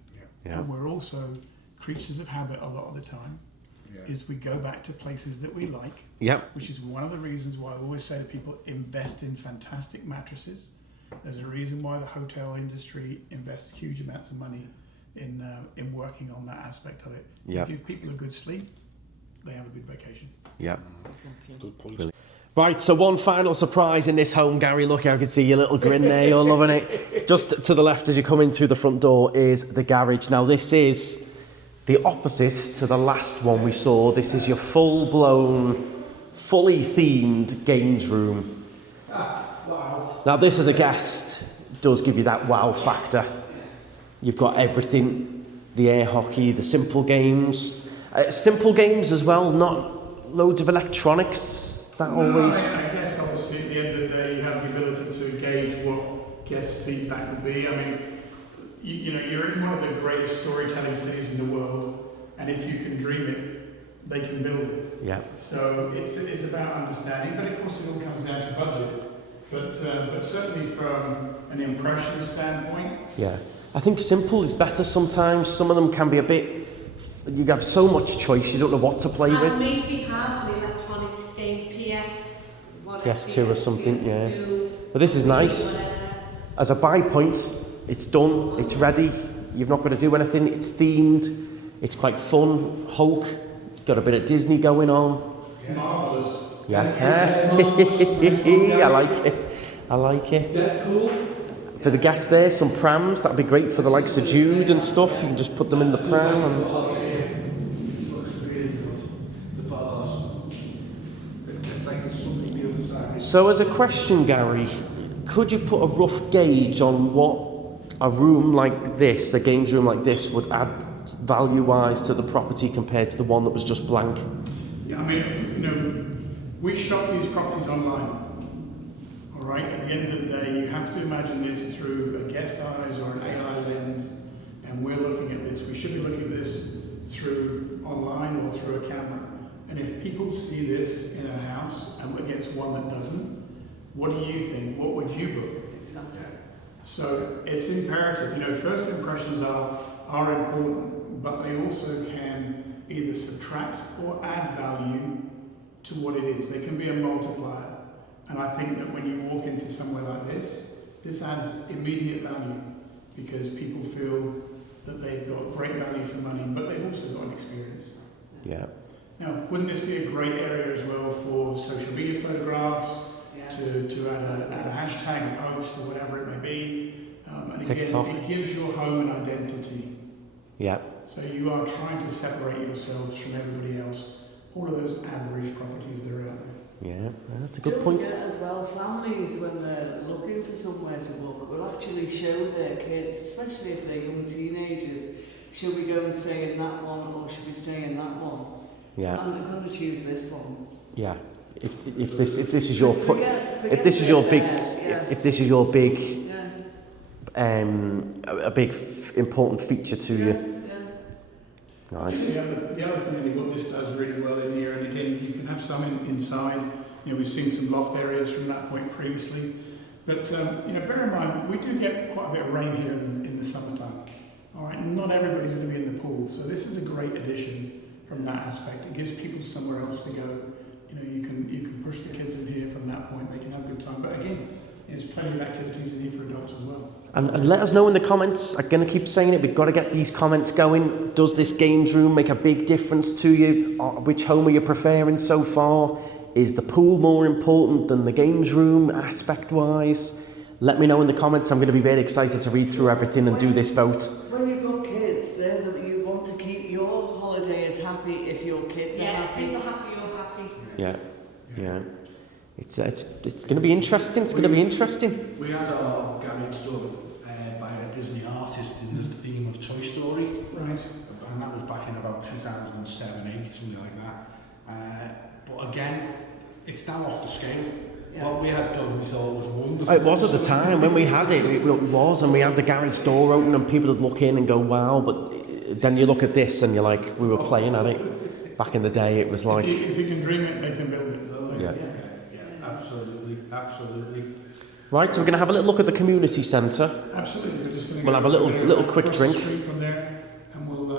yeah, And we're also creatures of habit a lot of the time. Is we go back to places that we like, yeah, which is one of the reasons why I always say to people, invest in fantastic mattresses. There's a reason why the hotel industry invests huge amounts of money in working on that aspect of it. Yeah. You give people a good sleep, they have a good vacation. yeah. Good point. Brilliant. Right, so one final surprise in this home, Gary. Look, I can see your little grin there. You're loving it. Just to the left as you come in through the front door is the garage. Now, this is the opposite to the last one we saw. This is your full-blown, fully themed games room. Wow. Now, this as a guest does give you that wow factor. You've got everything, the air hockey, the simple games as well, not loads of electronics. That always... I guess obviously at the end of the day you have the ability to gauge what guest feedback would be. I mean, you're in one of the greatest storytelling cities in the world, and if you can dream it, they can build it. Yeah. So it's about understanding, but of course it all comes down to budget. But certainly from an impression standpoint, Yeah. I think simple is better sometimes. Some of them can be a bit... You have so much choice, you don't know what to play And with. maybe have an electronics game, PS1, PS2 or something, yeah. PS2, But this is nice. whatever. As a buy point, it's done, it's ready. You've not got to do anything. It's themed. It's quite fun. Hulk, got a bit of Disney going on. marvellous. Yeah. I like it. Deadpool. For the guests there, some prams. That'd be great for the likes of Jude and stuff. You can just put them in the pram. And... This looks really good. The bars. Like there's something the other side. So as a question, Gary, could you put a rough gauge on what a room like this, a games room like this, would add value-wise to the property compared to the one that was just blank? Yeah, I mean, we shop these properties online. All right, at the end of the day, you have to imagine this through a guest eyes or an AI lens, and we're looking at this. We should be looking at this through online or through a camera. And if people see this in a house and against one that doesn't, what do you think? What would you book? Exactly. So it's imperative. First impressions are important, but they also can either subtract or add value to what it is. They can be a multiplier. And I think that when you walk into somewhere like this adds immediate value because people feel that they've got great value for money, but they've also got an experience. Yeah. Now, wouldn't this be a great area as well for social media photographs, to add a hashtag, a post, or whatever it may be? And TikTok. again, it gives your home an identity. Yeah. So you are trying to separate yourselves from everybody else. All of those average properties that are out there. Yeah, that's a good point. Don't forget as well, families, when they're looking for somewhere to book, will actually show their kids, especially if they're young teenagers, should we go and stay in that one or should we stay in that one? Yeah. And they're going to choose this one. Yeah. If this is your big a big important feature to you. Yeah. Nice. The other thing what this does really well in here, and again you can have some inside. You know, we've seen some loft areas from that point previously, but you know, bear in mind we do get quite a bit of rain here in the summertime. All right, not everybody's going to be in the pool, so this is a great addition from that aspect. It gives people somewhere else to go. You know, you can push the kids in here from that point. They can have a good time. But again, there's plenty of activities in here for adults as well. And let us know in the comments. I'm going to keep saying it. We've got to get these comments going. Does this games room make a big difference to you? Which home are you preferring so far? Is the pool more important than the games room aspect-wise? Let me know in the comments. I'm going to be very excited to read through everything and do this vote. When you've got kids, you want to keep your holiday as happy if your kids are happy. Kids are happy, you're happy. Yeah. It's going to be interesting. It's going to be interesting. We had our garage done by a Disney artist in the theme of Toy Story. Right. And that was back in about 2007, 8, something like that. But again, it's now off the scale. Yeah. What we had done, we thought was wonderful. It was at the time when we had it. It was, and we had the garage door open, and people would look in and go, "Wow!" But then you look at this, and you're like, "We were playing at it back in the day." It was like, if you can dream it, they can build it. Yeah, absolutely. Right, so we're going to have a little look at the community centre. Absolutely. We're just going to We'll have a little quick drink. From there, and we'll.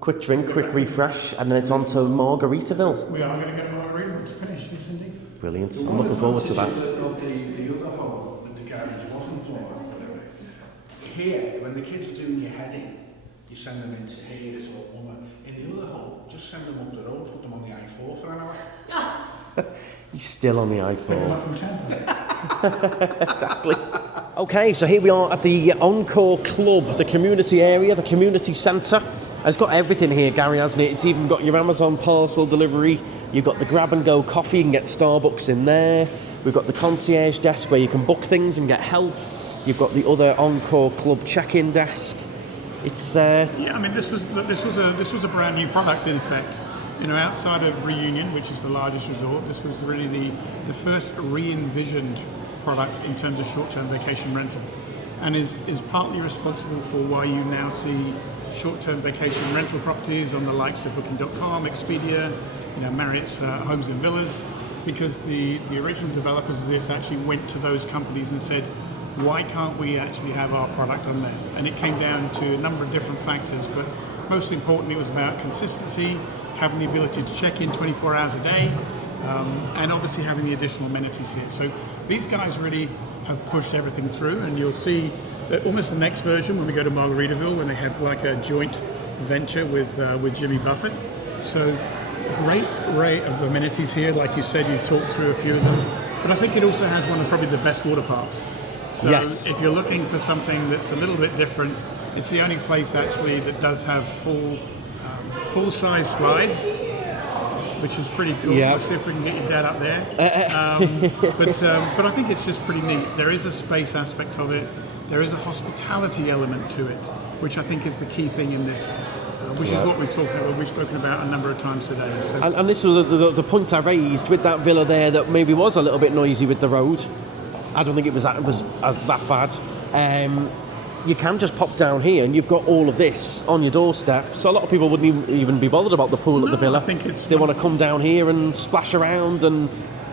Quick drink, quick refresh, and then it's on to Margaritaville. We are going to go to Margaritaville to finish, yes indeed. Brilliant. I'm looking forward to that. The other home that the garage wasn't for, whatever. Here, when the kids are doing your heading, you send them into here, so woman. In the other home, just send them up the road, put them on the I-4 for an hour. He's still on the From I-4. Tampa. Exactly. Okay, so here we are at the Encore Club, the community area, the community centre. It's got everything here, Gary, hasn't it? It's even got your Amazon parcel delivery. You've got the grab-and-go coffee. You can get Starbucks in there. We've got the concierge desk where you can book things and get help. You've got the other Encore Club check-in desk. It's Yeah, I mean, this was a brand new product, in effect. You know, outside of Reunion, which is the largest resort, this was really the first re-envisioned product in terms of short-term vacation rental, and is partly responsible for why you now see short-term vacation rental properties on the likes of Booking.com, Expedia, you know, Marriott's Homes and Villas, because the original developers of this actually went to those companies and said, why can't we actually have our product on there? And it came down to a number of different factors, but most importantly it was about consistency, having the ability to check in 24 hours a day, and obviously having the additional amenities here. So these guys really have pushed everything through, and you'll see that almost the next version when we go to Margaritaville, when they have like a joint venture with Jimmy Buffett. So great array of amenities here. Like you said, you talked through a few of them, but I think it also has one of probably the best water parks. So yes. If you're looking for something that's a little bit different, it's the only place actually that does have full-size slides, which is pretty cool. Yeah. We'll see if we can get your dad up there. But I think it's just pretty neat. There is a space aspect of it. There is a hospitality element to it, which I think is the key thing in this, which is what we've spoken about a number of times today. So. and this was the point I raised with that villa there that maybe was a little bit noisy with the road. I don't think it was that bad. You can just pop down here and you've got all of this on your doorstep. So a lot of people wouldn't even be bothered about the pool at the villa. I think they want to come down here and splash around and...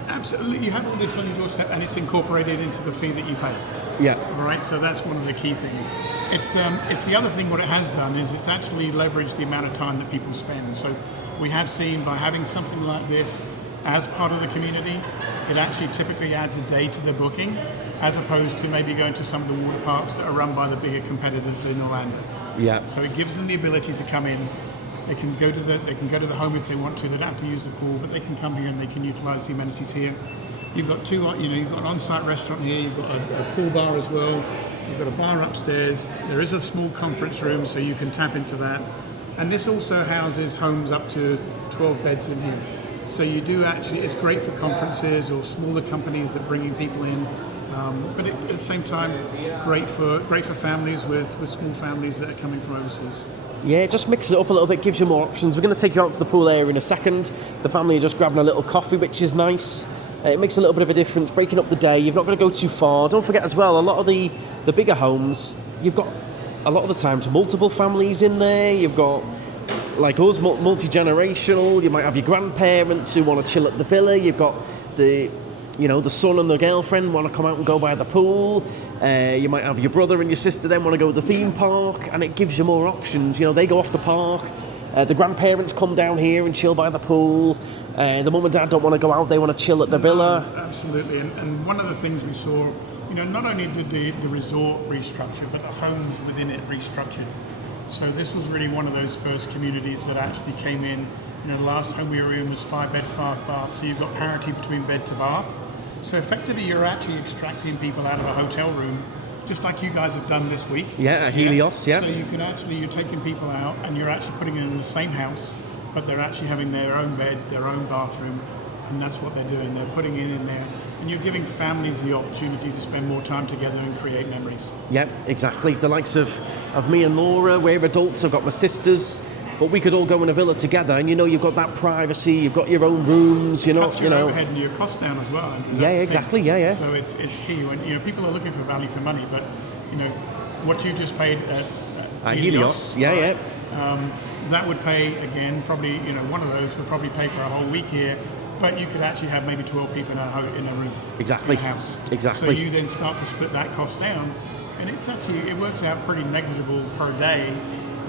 Absolutely, you have all this on your doorstep and it's incorporated into the fee that you pay. Yeah. All right, so that's one of the key things. It's the other thing. What it has done is it's actually leveraged the amount of time that people spend. So we have seen by having something like this, as part of the community, it actually typically adds a day to the booking, as opposed to maybe going to some of the water parks that are run by the bigger competitors in Orlando. Yeah. So it gives them the ability to come in. They can go to the home if they want to. They don't have to use the pool, but they can come here and they can utilize the amenities here. You've got you've got an on-site restaurant here. You've got a pool bar as well. You've got a bar upstairs. There is a small conference room, so you can tap into that. And this also houses homes up to 12 beds in here. So you do actually, it's great for conferences or smaller companies that are bringing people in. But at the same time, great for families with small families that are coming from overseas. Yeah, it just mixes it up a little bit, gives you more options. We're going to take you out to the pool area in a second. The family are just grabbing a little coffee, which is nice. It makes a little bit of a difference, breaking up the day. You've not got to go too far. Don't forget as well, a lot of the bigger homes, you've got a lot of the times multiple families in there. You've got, like us, multi-generational. You might have your grandparents who want to chill at the villa. You've got the son and the girlfriend want to come out and go by the pool. You might have your brother and your sister then want to go to the theme park, and it gives you more options. They go off the park. The grandparents come down here and chill by the pool. The mum and dad don't want to go out, they want to chill at the villa. Absolutely, and one of the things we saw, not only did the resort restructure, but the homes within it restructured. So this was really one of those first communities that actually came in. The last home we were in was 5-bed, 5-bath, so you've got parity between bed to bath. So effectively, you're actually extracting people out of a hotel room, just like you guys have done this week. Yeah, at Helios, yeah. So you're taking people out and you're actually putting them in the same house, but they're actually having their own bed, their own bathroom, and that's what they're doing. They're putting it in there, and you're giving families the opportunity to spend more time together and create memories. Yeah, exactly. The likes of me and Laura, we're adults, I've got my sisters, but we could all go in a villa together, and you've got that privacy, you've got your own rooms, Cuts your overhead and your costs down as well, Andrew. Yeah, exactly, yeah. So it's key when people are looking for value for money, but what you just paid at Helios, yeah. That would pay again, probably one of those would probably pay for a whole week here, but you could actually have maybe 12 people in a room, exactly, in a house. Exactly. So you then start to split that cost down, and it works out pretty negligible per day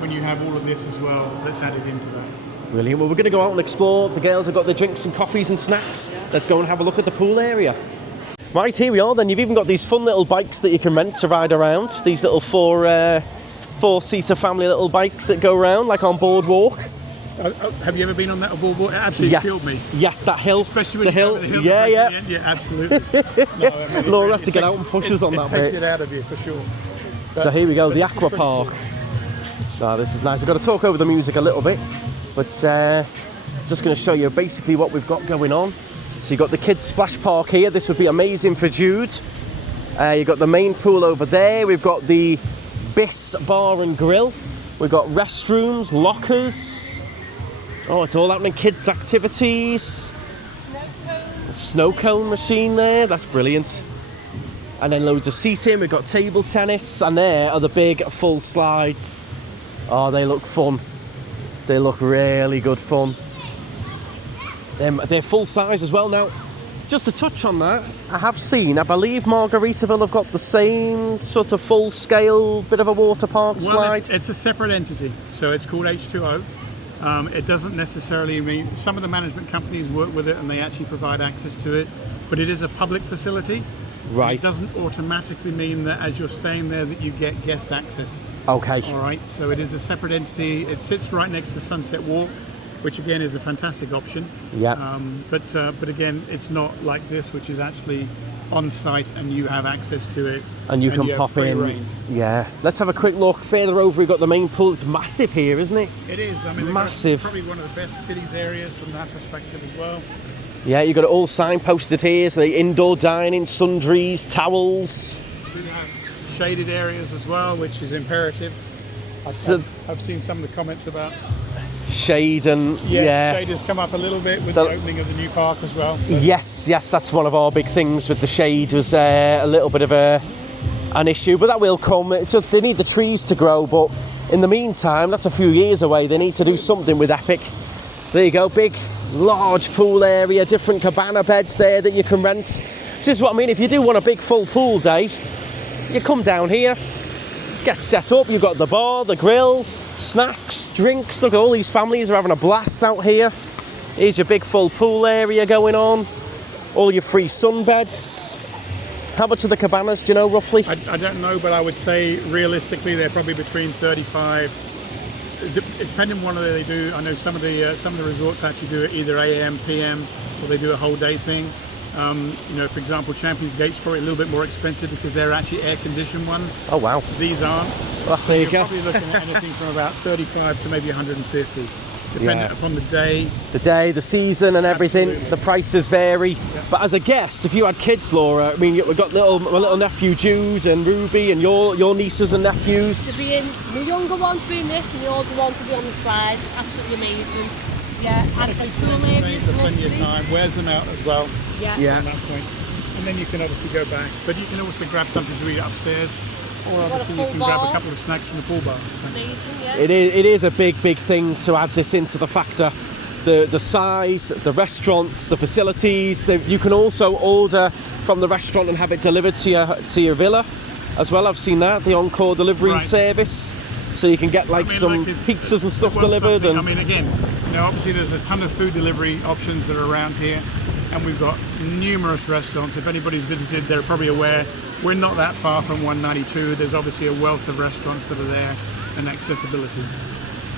when you have all of this as well that's added into that. Brilliant. Well, we're going to go out and explore. The girls have got their drinks and coffees and snacks. Let's go and have a look at the pool area. Right, here we are then. You've even got these fun little bikes that you can rent to ride around. These little four-seater family little bikes that go around, like on Boardwalk. Have you ever been on that boardwalk? It absolutely killed me. Yes, that hill. Especially when the hill. The hill. Yeah, absolutely. Laura had to get out and push us on that bit. It takes it out of you, for sure. So here we go, the aqua park. Oh, this is nice. I've got to talk over the music a little bit, but just going to show you basically what we've got going on. So you've got the kids splash park here. This would be amazing for Jude. You've got the main pool over there. We've got the Biss Bar and Grill. We've got restrooms, lockers. Oh, it's all happening. Kids activities. Snow cone machine there. That's brilliant. And then loads of seating. We've got table tennis, and there are the big full slides. Oh, they look fun. They look really good fun. They're full size as well. Now, just to touch on that, I believe Margaritaville have got the same sort of full scale bit of a water park slide. It's a separate entity, so it's called H2O. It doesn't necessarily mean, some of the management companies work with it and they actually provide access to it, but it is a public facility. Right. It doesn't automatically mean that as you're staying there that you get guest access. Okay. All right, so it is a separate entity. It sits right next to Sunset Walk, which again is a fantastic option. Yeah. But again, it's not like this, which is actually on site and you have access to it. And you can pop in. Reign. Yeah. Let's have a quick look. Further over, we've got the main pool. It's massive here, isn't it? It is. I mean, massive. Probably one of the best kiddies areas from that perspective as well. Yeah, you've got it all signposted here. So the indoor dining, sundries, towels. We have shaded areas as well, which is imperative. I've seen some of the comments about shade and shade has come up a little bit with the opening of the new park as well. Yes, that's one of our big things with the shade was a little bit of an issue, but that will come. They need the trees to grow, but in the meantime, that's a few years away. They need to do something with Epic. There you go, big, large pool area, different cabana beds there that you can rent. This is what I mean. If you do want a big full pool day, you come down here, get set up. You've got the bar, the grill, snacks, drinks. Look at all these families are having a blast out here. Here's your big full pool area going on. All your free sunbeds. How much are the cabanas, do you know, roughly? I don't know, but I would say realistically they're probably between 35. Depending on what they do, I know some of the resorts actually do it either AM, PM, or they do a whole day thing. You know, for example, Champions Gate's probably a little bit more expensive because they're actually air-conditioned ones. Oh wow! These aren't. Well, there you You're go. probably looking at anything from about 35 to maybe 150, depending upon the day. The day, the season, and everything. Absolutely. The prices vary. Yeah. But as a guest, if you had kids, Laura, I mean, we've got my little nephew Jude and Ruby, and your nieces and nephews. To be in, the younger ones be in this, and the older ones to be on the side. It's absolutely amazing. Yeah, and the pool areas For plenty of lovely. time, wears them out as well. Yeah. Yeah. At that point, and then you can obviously go back. But you can also grab something to eat upstairs, or obviously you full can grab a bar. couple of snacks from the pool bar. So. Amazing, yeah. It is a big thing to add this into the factor. The size, the restaurants, the facilities. You can also order from the restaurant and have it delivered to your villa as well. I've seen that, the Encore delivery Right. service. So you can get like some it's- pizzas and stuff well, delivered. something- And I mean, again, you know, obviously there's a ton of food delivery options that are around here, and we've got numerous restaurants. If anybody's visited, they're probably aware we're not that far from 192. There's obviously a wealth of restaurants that are there and accessibility.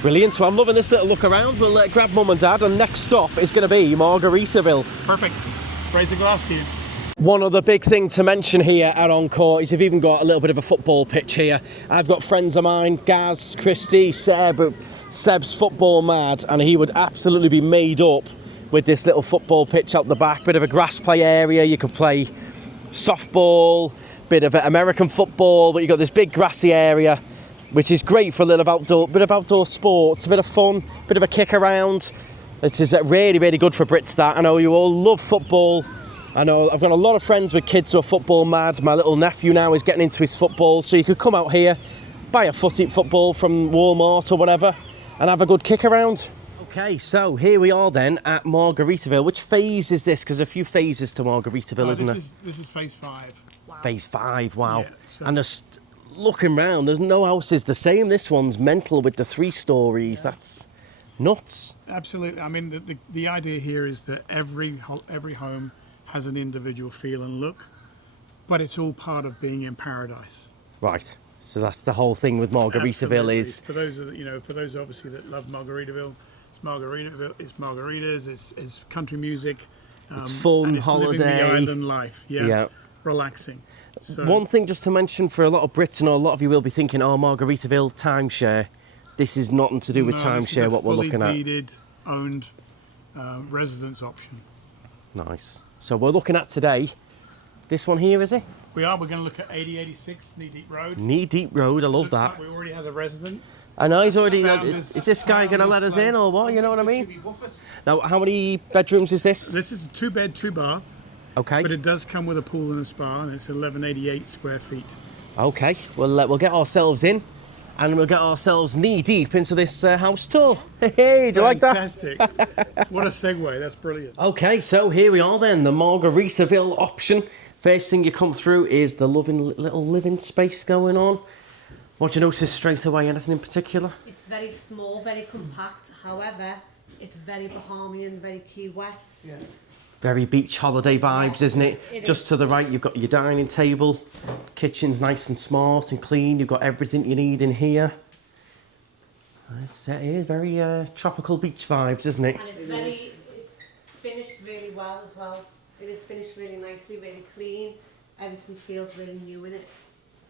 brilliant. So I'm loving this little look around. We'll grab Mum and Dad, and next stop is going to be Margaritaville. Perfect. Raise a glass to you. One other big thing to mention here at Encore is you've even got a little bit of a football pitch here. I've got friends of mine, Gaz, Christy, Seb. Seb's football mad, and he would absolutely be made up with this little football pitch out the back. Bit of a grass play area. You could play softball, bit of American football, but you've got this big grassy area, which is great for a little bit of outdoor sports, a bit of fun, bit of a kick around. This is really good for Brits. That I know you all love football. I know I've got a lot of friends with kids who are football mad. My little nephew now is getting into his football, so you could come out here, buy a football from Walmart or whatever, and have a good kick around. Okay, so here we are then at Margaritaville. Which phase is this? Because a few phases to Margaritaville, isn't there? This is phase 5. Phase 5, wow. Yeah, so- And just looking round, there's no houses the same. This one's mental with the 3 stories. That's nuts. Absolutely. I mean, the idea here is that every home has an individual feel and look, but it's all part of being in paradise. Right. So that's the whole thing with Margaritaville. Absolutely. Is for those obviously that love Margaritaville, it's margaritas, it's country music, It's fun, and it's living holiday. the island life. Yeah. Relaxing. So, one thing just to mention for a lot of Brits, and a lot of you will be thinking, oh, Margaritaville timeshare. This is nothing to do with no, this is timeshare. a What we're looking fully at. deeded, owned residence option. Nice. So we're looking at today. This one here, is it? We're going to look at 8086 Knee Deep Road. Knee Deep Road. I love Looks that. like we already have a resident. I know he's already. Founders- Is this guy going to let us in founders or what? You know what I mean? Now, how many bedrooms is this? This is a 2-bed, 2-bath, Okay. but it does come with a pool and a spa, and it's 1188 square feet. Okay. We'll get ourselves in, and we'll get ourselves knee deep into this house tour. Hey, do you like that? Fantastic. What a segue. That's brilliant. Okay, so here we are then, the Margaritaville option. First thing you come through is the little living space going on. What do you notice straight away? Anything in particular? It's very small, very compact. However, it's very Bahamian, very Key West. Yeah. Very beach holiday vibes, isn't it? It Just is. to the right, you've got your dining table. Kitchen's nice and smart and clean. You've got everything you need in here. It is very tropical beach vibes, isn't it? And it's finished really well as well. It is finished really nicely, really clean. Everything feels really new in it.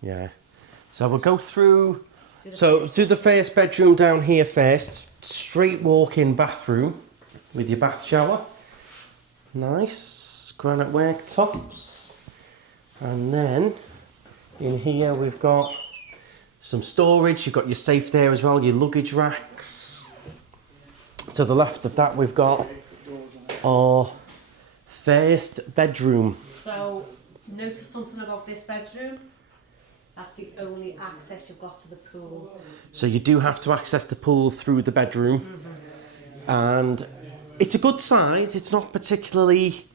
Yeah. So we'll go through. To the So first- do the first bedroom down here first. Straight walk-in bathroom with your bath shower. Nice granite worktops. And then in here we've got some storage. You've got your safe there as well, your luggage racks. To the left of that we've got our first bedroom. So, notice something about this bedroom. That's the only access you've got to the pool. So you do have to access the pool through the bedroom. And it's a good size. It's not particularly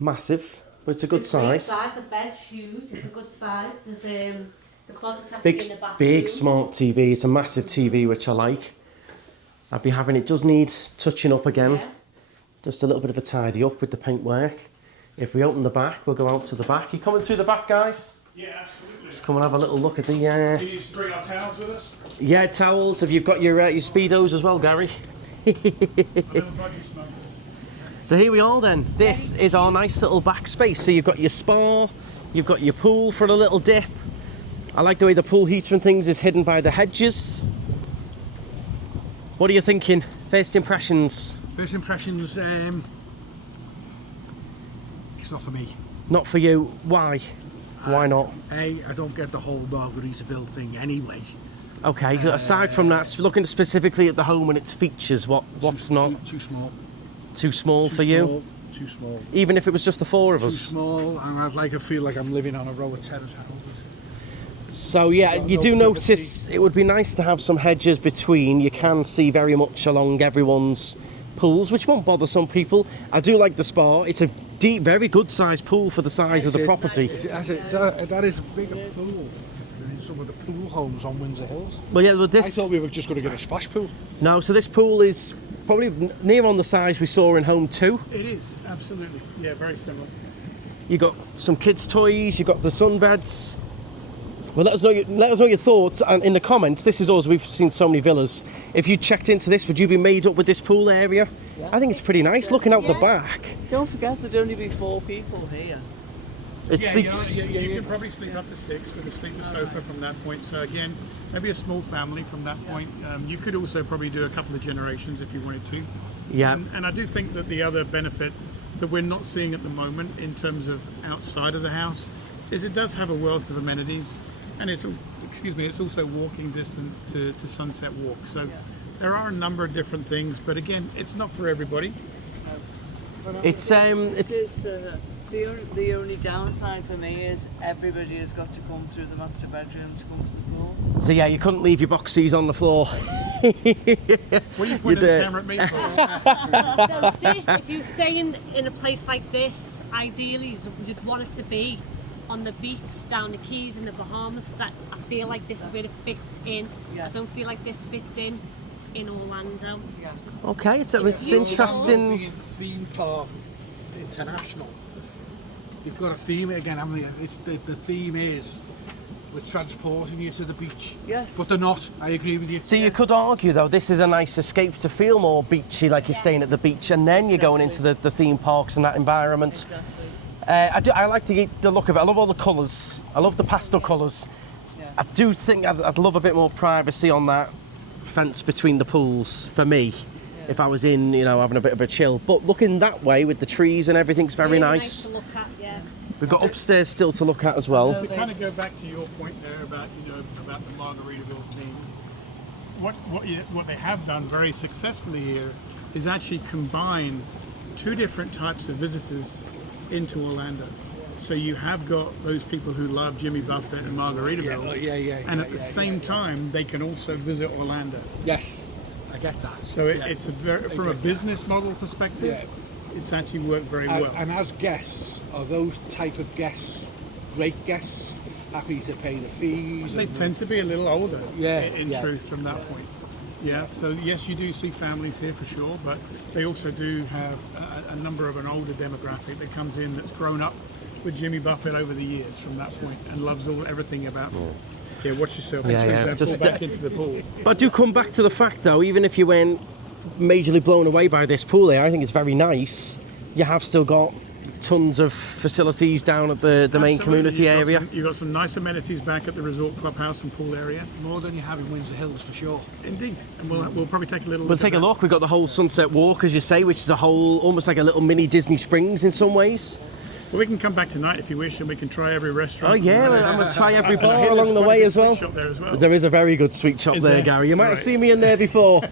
massive, but it's a good It's a great size. The bed's huge. It's a good size. There's the closet's Big, actually in the bathroom. big smart TV. It's a massive TV, which I like. I'd be having it. Does need touching up again. Yeah. Just a little bit of a tidy up with the paintwork. If we open the back, we'll go out to the back. You coming through the back, guys? Yeah, absolutely. Let's come and have a little look at the... Can you bring our towels with us? Yeah, towels. Have you got your Speedos as well, Gary? A little budgie smoke. So here we are then. This is our nice little back space. So you've got your spa, you've got your pool for a little dip. I like the way the pool heater and things is hidden by the hedges. What are you thinking? First impressions? First impressions, it's not for me. Not for you. Why? Why not? I don't get the whole Margaritaville thing anyway. Okay, so aside from that, looking specifically at the home and its features, what's not? Too small. Too small for you? Too small. Even if it was just the four of Too us? small, and I feel like I'm living on a row of terrace houses. So yeah, you do notice it would be nice to have some hedges between. You can see very much along everyone's pools, which won't bother some people. I do like the spa. It's a deep, very good sized pool for the size of the property. That is a bigger pool than some of the pool homes on Windsor Hills. Well, yeah, well, I this... thought we were just going to get a splash pool. No, so this pool is probably near on the size we saw in Home 2. It is, absolutely. Yeah, very similar. You got some kids' toys, you got the sunbeds. Well, let us know your thoughts and in the comments. This is us. We've seen so many villas. If you checked into this, would you be made up with this pool area? Yeah. I think it's pretty nice looking out the back. Don't forget there'd only be 4 people here. It Yeah, sleeps. you can probably sleep up to 6 with a sleeper sofa from that point. So again, maybe a small family from that point. You could also probably do a couple of generations if you wanted to. Yeah. And I do think that the other benefit that we're not seeing at the moment in terms of outside of the house is it does have a wealth of amenities, and it's also walking distance to Sunset Walk. So there are a number of different things, but again, it's not for everybody. The only downside for me is everybody has got to come through the master bedroom to come to the pool. So yeah, you couldn't leave your boxies on the floor. What are you pointing the camera at me for? So this, if you stay in a place like this, ideally you'd want it to be on the beach, down the Keys in the Bahamas. That I feel like this is where it fits in. Yes. I don't feel like this fits in Orlando. Yeah. Okay, it's beautiful. interesting. Being theme park international, you've got a theme again, haven't you? It's the theme is we're transporting you to the beach. Yes. But they're not. I agree with you. So you could argue though, this is a nice escape to feel more beachy, like you're staying at the beach, and then you're going into the theme parks and that environment. Exactly. I like the look of it. I love all the colours. I love the pastel colours. Yeah. I do think I'd love a bit more privacy on that fence between the pools for me. If I was in, having a bit of a chill. But looking that way with the trees and everything's very Really nice. to look at, yeah. We've got upstairs still to look at as well. To kind of go back to your point there about about the Margaritaville theme, what they have done very successfully here is actually combine 2 different types of visitors into Orlando. So you have got those people who love Jimmy Buffett and Margaritaville, and at the same time they can also visit Orlando. Yes, I get that. So it's from a business model perspective, it's actually worked very well. And as guests, are those type of guests great guests, happy to pay the fees? They tend to be a little older, in Yeah. truth, from that point. Yeah, so yes, you do see families here for sure, but they also do have a number of an older demographic that comes in that's grown up with Jimmy Buffett over the years from that point and loves everything about them. Yeah, watch yourself. Just pull back into the pool. But I do come back to the fact though, even if you weren't majorly blown away by this pool here, I think it's very nice. You have still got tons of facilities down at the main community area. You've got some nice amenities back at the resort clubhouse and pool area. More than you have in Windsor Hills for sure. Indeed, and we'll probably take a little. We'll take a look. We've got the whole Sunset Walk, as you say, which is almost like a little mini Disney Springs in some ways. Well, we can come back tonight if you wish, and we can try every restaurant. Oh yeah, I'm going to try every And I bar hear there's along the quite a way good as well. sweet shop there as well. There is a very good sweet shop Is there, there? Gary. You might have Right. seen me in there before.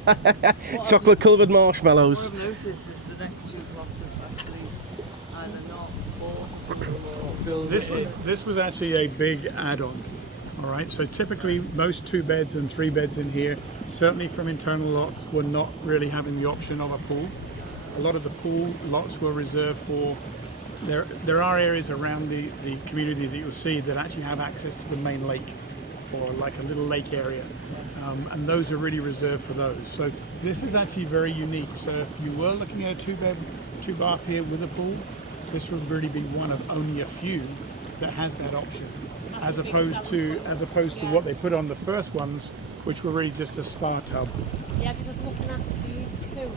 Chocolate covered marshmallows. What I've noticed is the next 2 blocks have actually either not bought or filled This was actually a big add-on. All right, so typically most 2 beds and 3 beds in here, certainly from internal lots, were not really having the option of a pool. A lot of the pool lots were reserved for. There are areas around the community that you'll see that actually have access to the main lake. or like a little lake area, and those are really reserved for those. So this is actually very unique. So if you were looking at a 2-bed, 2-bath here with a pool, this would really be one of only a few that has that option, as opposed to what they put on the first ones, which were really just a spa tub. Yeah, because looking at these two.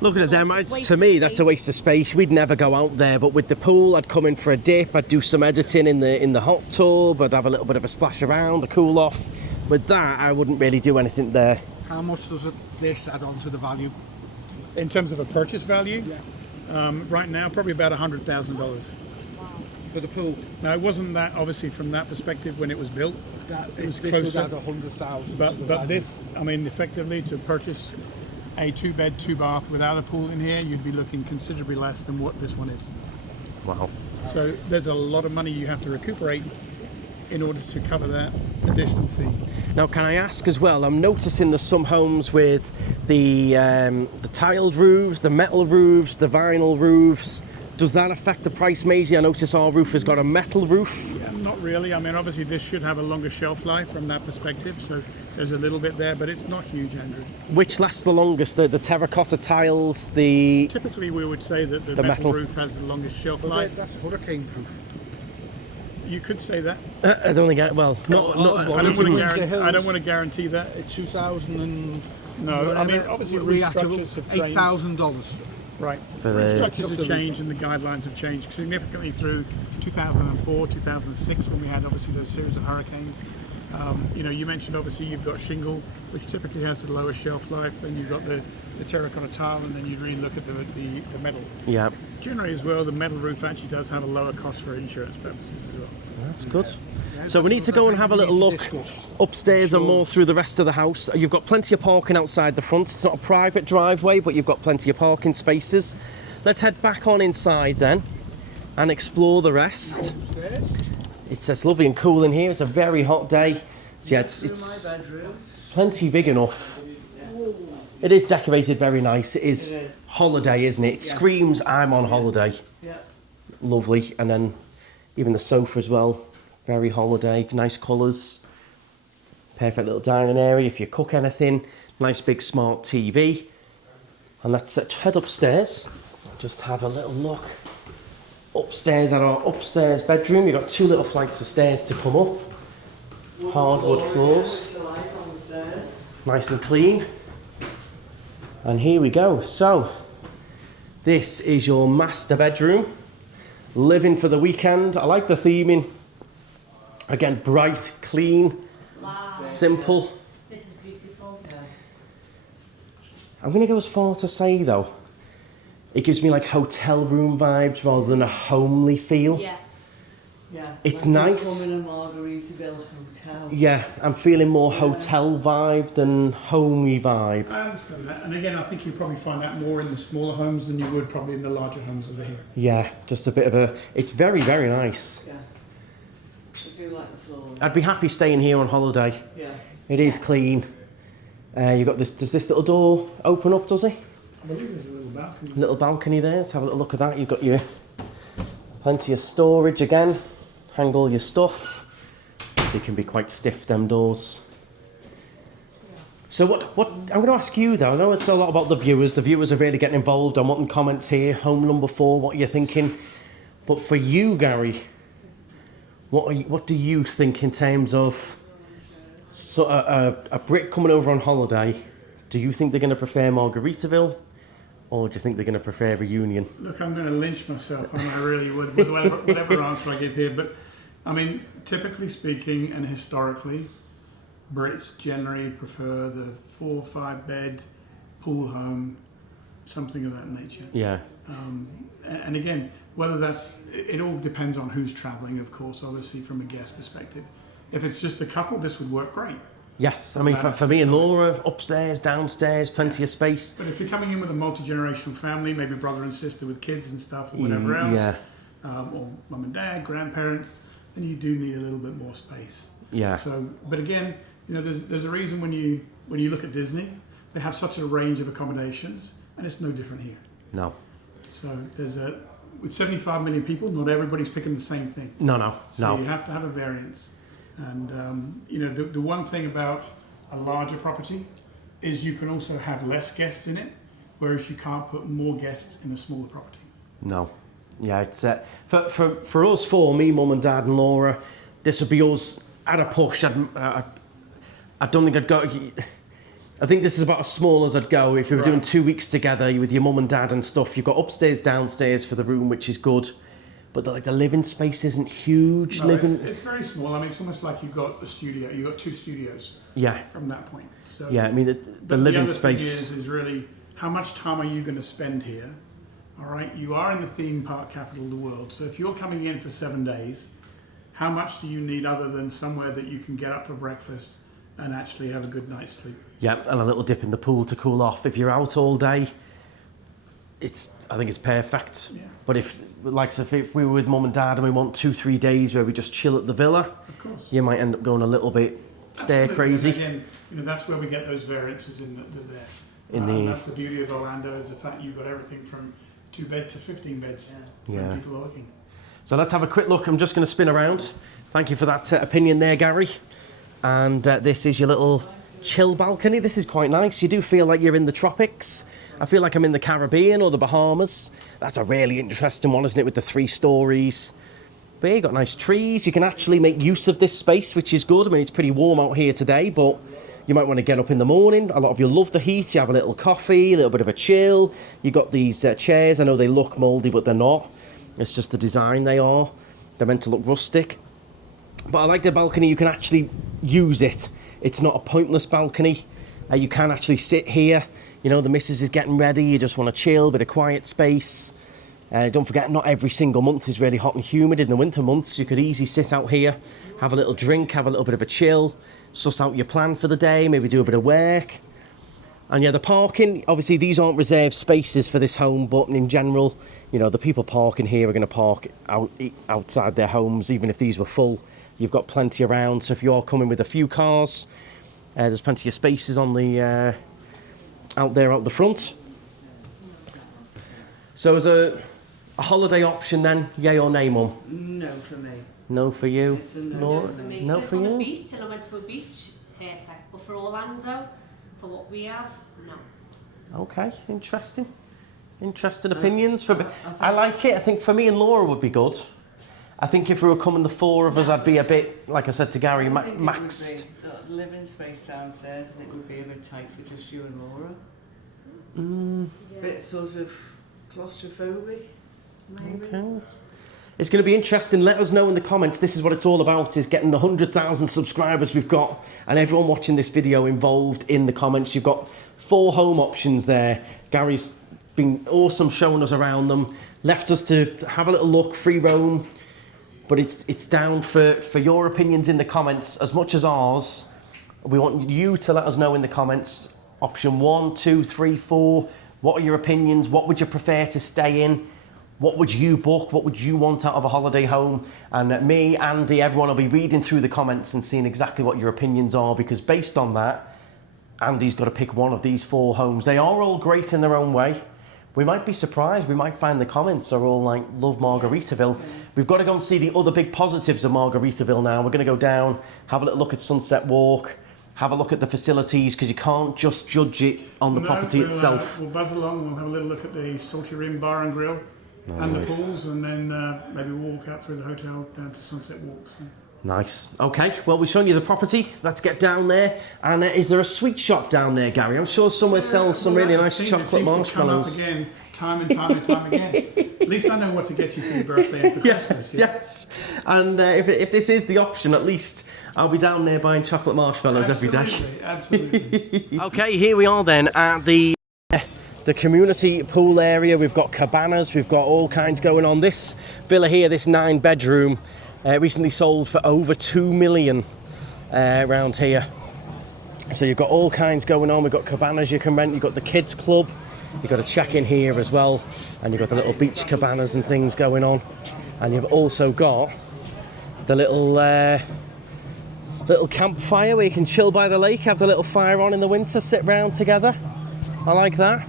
Looking at them, to me, that's a waste of space. We'd never go out there, but with the pool, I'd come in for a dip, I'd do some editing in the hot tub, I'd have a little bit of a splash around, a cool off. With that, I wouldn't really do anything there. How much does this add on to the value? In terms of a purchase value, right now, probably about $100,000. For the pool? Now, it wasn't that, obviously, from that perspective when it was built. It was this closer. would add 100,000. But this, I mean, effectively, to purchase a 2-bed, 2-bath without a pool in here, you'd be looking considerably less than what this one is. Wow. So there's a lot of money you have to recuperate in order to cover that additional fee. Now, can I ask as well, I'm noticing there's some homes with the tiled roofs, the metal roofs, the vinyl roofs. Does that affect the price majorly? I notice our roof has got a metal roof. Yeah, not really. I mean, obviously this should have a longer shelf life from that perspective, so there's a little bit there, but it's not huge, Andrew. Which lasts the longest? The terracotta tiles, the... Typically we would say that the metal roof has the longest shelf life. That's hurricane proof. You could say that. I don't think I... Well, not I don't want to guarantee that. 2000 and... No, I mean, obviously we have to restructures have changed. $8,000. Right. For the- Structures have changed and the guidelines have changed significantly through 2004, 2006 when we had obviously those series of hurricanes. You know, you mentioned obviously you've got shingle, which typically has the lowest shelf life. Then you've got the terracotta tile, and then you really look at the metal. Yeah. Generally as well, the metal roof actually does have a lower cost for insurance purposes as well. That's good. So we need to go and have a little look upstairs and more through the rest of the house. You've got plenty of parking outside the front. It's not a private driveway, but you've got plenty of parking spaces. Let's head back on inside then and explore the rest. It's lovely and cool in here. It's a very hot day. So yeah, it's plenty big enough. It is decorated very nice. It is holiday, isn't it? It screams I'm on holiday. Yeah. Lovely. And then even the sofa as well. Very holiday, nice colours. Perfect little dining area if you cook anything. Nice big smart TV. And let's head upstairs. Just have a little look. Upstairs at our upstairs bedroom. You've got 2 little flights of stairs to come up. Hardwood floors. Nice and clean. And here we go. So, this is your master bedroom. Living for the weekend. I like the theming. Again, bright, clean, simple. This is beautiful. Yeah. I'm going to go as far to say, though, it gives me like hotel room vibes rather than a homely feel. Yeah. Yeah. It's like nice. Come in a Margaritaville hotel. Yeah, I'm feeling more hotel vibe than homey vibe. I understand that, and again, I think you probably find that more in the smaller homes than you would probably in the larger homes over here. Yeah, just a bit of a... It's very, very nice. Yeah. I do like the floor. I'd be happy staying here on holiday. Yeah. It is clean. You've got this... Does this little door open up, does it? I believe there's a little balcony. Little balcony there. Let's have a little look at that. You've got your... Plenty of storage again. Hang all your stuff. They can be quite stiff, them doors. So what I'm going to ask you though, I know it's a lot about the viewers. The viewers are really getting involved. I'm wanting comments here. Home number 4, what are you thinking? But for you, Garry, what do you think in terms of a Brit coming over on holiday? Do you think they're going to prefer Margaritaville? Or do you think they're going to prefer Reunion? Look, I'm going to lynch myself, and I really would, with whatever answer I give here. But, I mean, typically speaking and historically, Brits generally prefer the 4 or 5 bed pool home, something of that nature. Yeah. And again, whether that's, it all depends on who's travelling, of course, obviously from a guest perspective. If it's just a couple, this would work great. Yes, I mean, for me and Laura, upstairs, downstairs, plenty of space. But if you're coming in with a multi-generational family, maybe brother and sister with kids and stuff or whatever else, yeah. Or mum and dad, grandparents, then you do need a little bit more space. Yeah. So, but again, you know, there's a reason when you look at Disney, they have such a range of accommodations, and it's no different here. No. So with 75 million people, not everybody's picking the same thing. No. So you have to have a variance. And you know, the one thing about a larger property is you can also have less guests in it, whereas you can't put more guests in a smaller property. No. Yeah, it's for us four, me, mum and dad and Laura, this would be us at a push. I don't think I'd go. I think this is about as small as I'd go. If you were doing 2 weeks together with your mum and dad and stuff, you've got upstairs, downstairs for the room, which is good. But the living space isn't huge. No, it's very small. I mean, it's almost like you've got a studio. You've got 2 studios. Yeah. From that point. So yeah, I mean the living other space thing is really how much time are you going to spend here? All right, you are in the theme park capital of the world. So if you're coming in for 7 days, how much do you need other than somewhere that you can get up for breakfast and actually have a good night's sleep? Yeah, and a little dip in the pool to cool off. If you're out all day, I think it's perfect. Yeah. But if we were with mum and dad and we want 2-3 days where we just chill at the villa, of course, you might end up going a little bit stir crazy. And again, you know, that's where we get those variances in there. That's the beauty of Orlando, is the fact you've got everything from 2 bed to 15 beds when people are looking. So let's have a quick look. I'm just going to spin around. Thank you for that opinion there, Gary. And this is your little chill balcony. This is quite nice. You do feel like you're in the tropics. I feel like I'm in the Caribbean or the Bahamas. That's a really interesting one, isn't it, with the 3 stories. But yeah, you've got nice trees. You can actually make use of this space, which is good. I mean, it's pretty warm out here today, but you might want to get up in the morning. A lot of you love the heat. You have a little coffee, a little bit of a chill. You've got these chairs. I know they look mouldy, but they're not. It's just the design they are. They're meant to look rustic. But I like the balcony. You can actually use it. It's not a pointless balcony. You can actually sit here. You know, the missus is getting ready. You just want to chill, bit of quiet space. Don't forget, not every single month is really hot and humid. In the winter months, you could easily sit out here, have a little drink, have a little bit of a chill, suss out your plan for the day, maybe do a bit of work. And yeah, the parking, obviously these aren't reserved spaces for this home, but in general, you know, the people parking here are going to park outside their homes, even if these were full. You've got plenty around, so if you are coming with a few cars, there's plenty of spaces on the out the front. So as a holiday option then, yay or nay, Mum? No for me. No for you? It's a no. Laura? For me, No just for on you? the beach, and I went to a beach, perfect. But for Orlando, for what we have, no. Okay, interesting opinions. I like it. I think for me and Laura would be good. I think if we were coming the 4 of us, I'd be a bit, like I said to Gary, maxed. The living space downstairs, I think, would be a bit tight for just you and Laura. Bit sort of claustrophobic, maybe. Okay. It's going to be interesting. Let us know in the comments. This is what it's all about, is getting the 100,000 subscribers we've got and everyone watching this video involved in the comments. You've got 4 home options there. Gary's been awesome showing us around them. Left us to have a little look, free roam. But it's down for your opinions in the comments as much as ours. We want you to let us know in the comments. Option 1, 2, 3, 4. What are your opinions? What would you prefer to stay in? What would you book? What would you want out of a holiday home? And me, Andy, everyone will be reading through the comments and seeing exactly what your opinions are, because based on that, Andy's got to pick one of these 4 homes. They are all great in their own way. We might be surprised. We might find the comments are all like, love Margaritaville. We've got to go and see the other big positives of Margaritaville now. We're going to go down, have a little look at Sunset Walk, have a look at the facilities, because you can't just judge it on the property itself. We'll buzz along and we'll have a little look at the Salty Rim Bar and Grill and the pools, and then maybe walk out through the hotel down to Sunset Walk. So. Nice. Okay, well, we've shown you the property. Let's get down there. And is there a sweet shop down there, Gary? I'm sure somewhere sells some really nice chocolate marshmallows. It seems to come up again, time and time and time again. At least I know what to get you for your birthday and for Christmas. Yeah? Yes. And if this is the option, at least I'll be down there buying chocolate marshmallows every day. Absolutely. Okay, here we are then at the community pool area. We've got cabanas. We've got all kinds going on. This villa here, this 9-bedroom, recently sold for over 2 million around here. So you've got all kinds going on. We've got cabanas you can rent. You've got the kids club. You've got a check-in here as well. And you've got the little beach cabanas and things going on. And you've also got the little campfire where you can chill by the lake, have the little fire on in the winter, sit round together. I like that.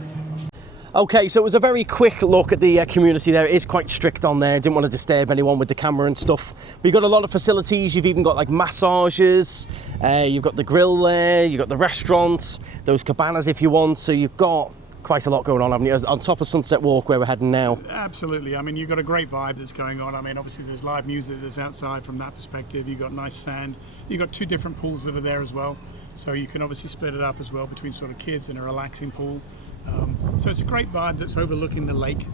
Okay, so it was a very quick look at the community there. It is quite strict on there. Didn't want to disturb anyone with the camera and stuff. But you've got a lot of facilities. You've even got like massages. You've got the grill there. You've got the restaurant. Those cabanas if you want. So you've got quite a lot going on, haven't you? On top of Sunset Walk where we're heading now. Absolutely. I mean, you've got a great vibe that's going on. I mean, obviously there's live music that's outside from that perspective. You've got nice sand. You've got 2 different pools that are there as well. So you can obviously split it up as well between sort of kids and a relaxing pool. So it's a great vibe that's overlooking the lake.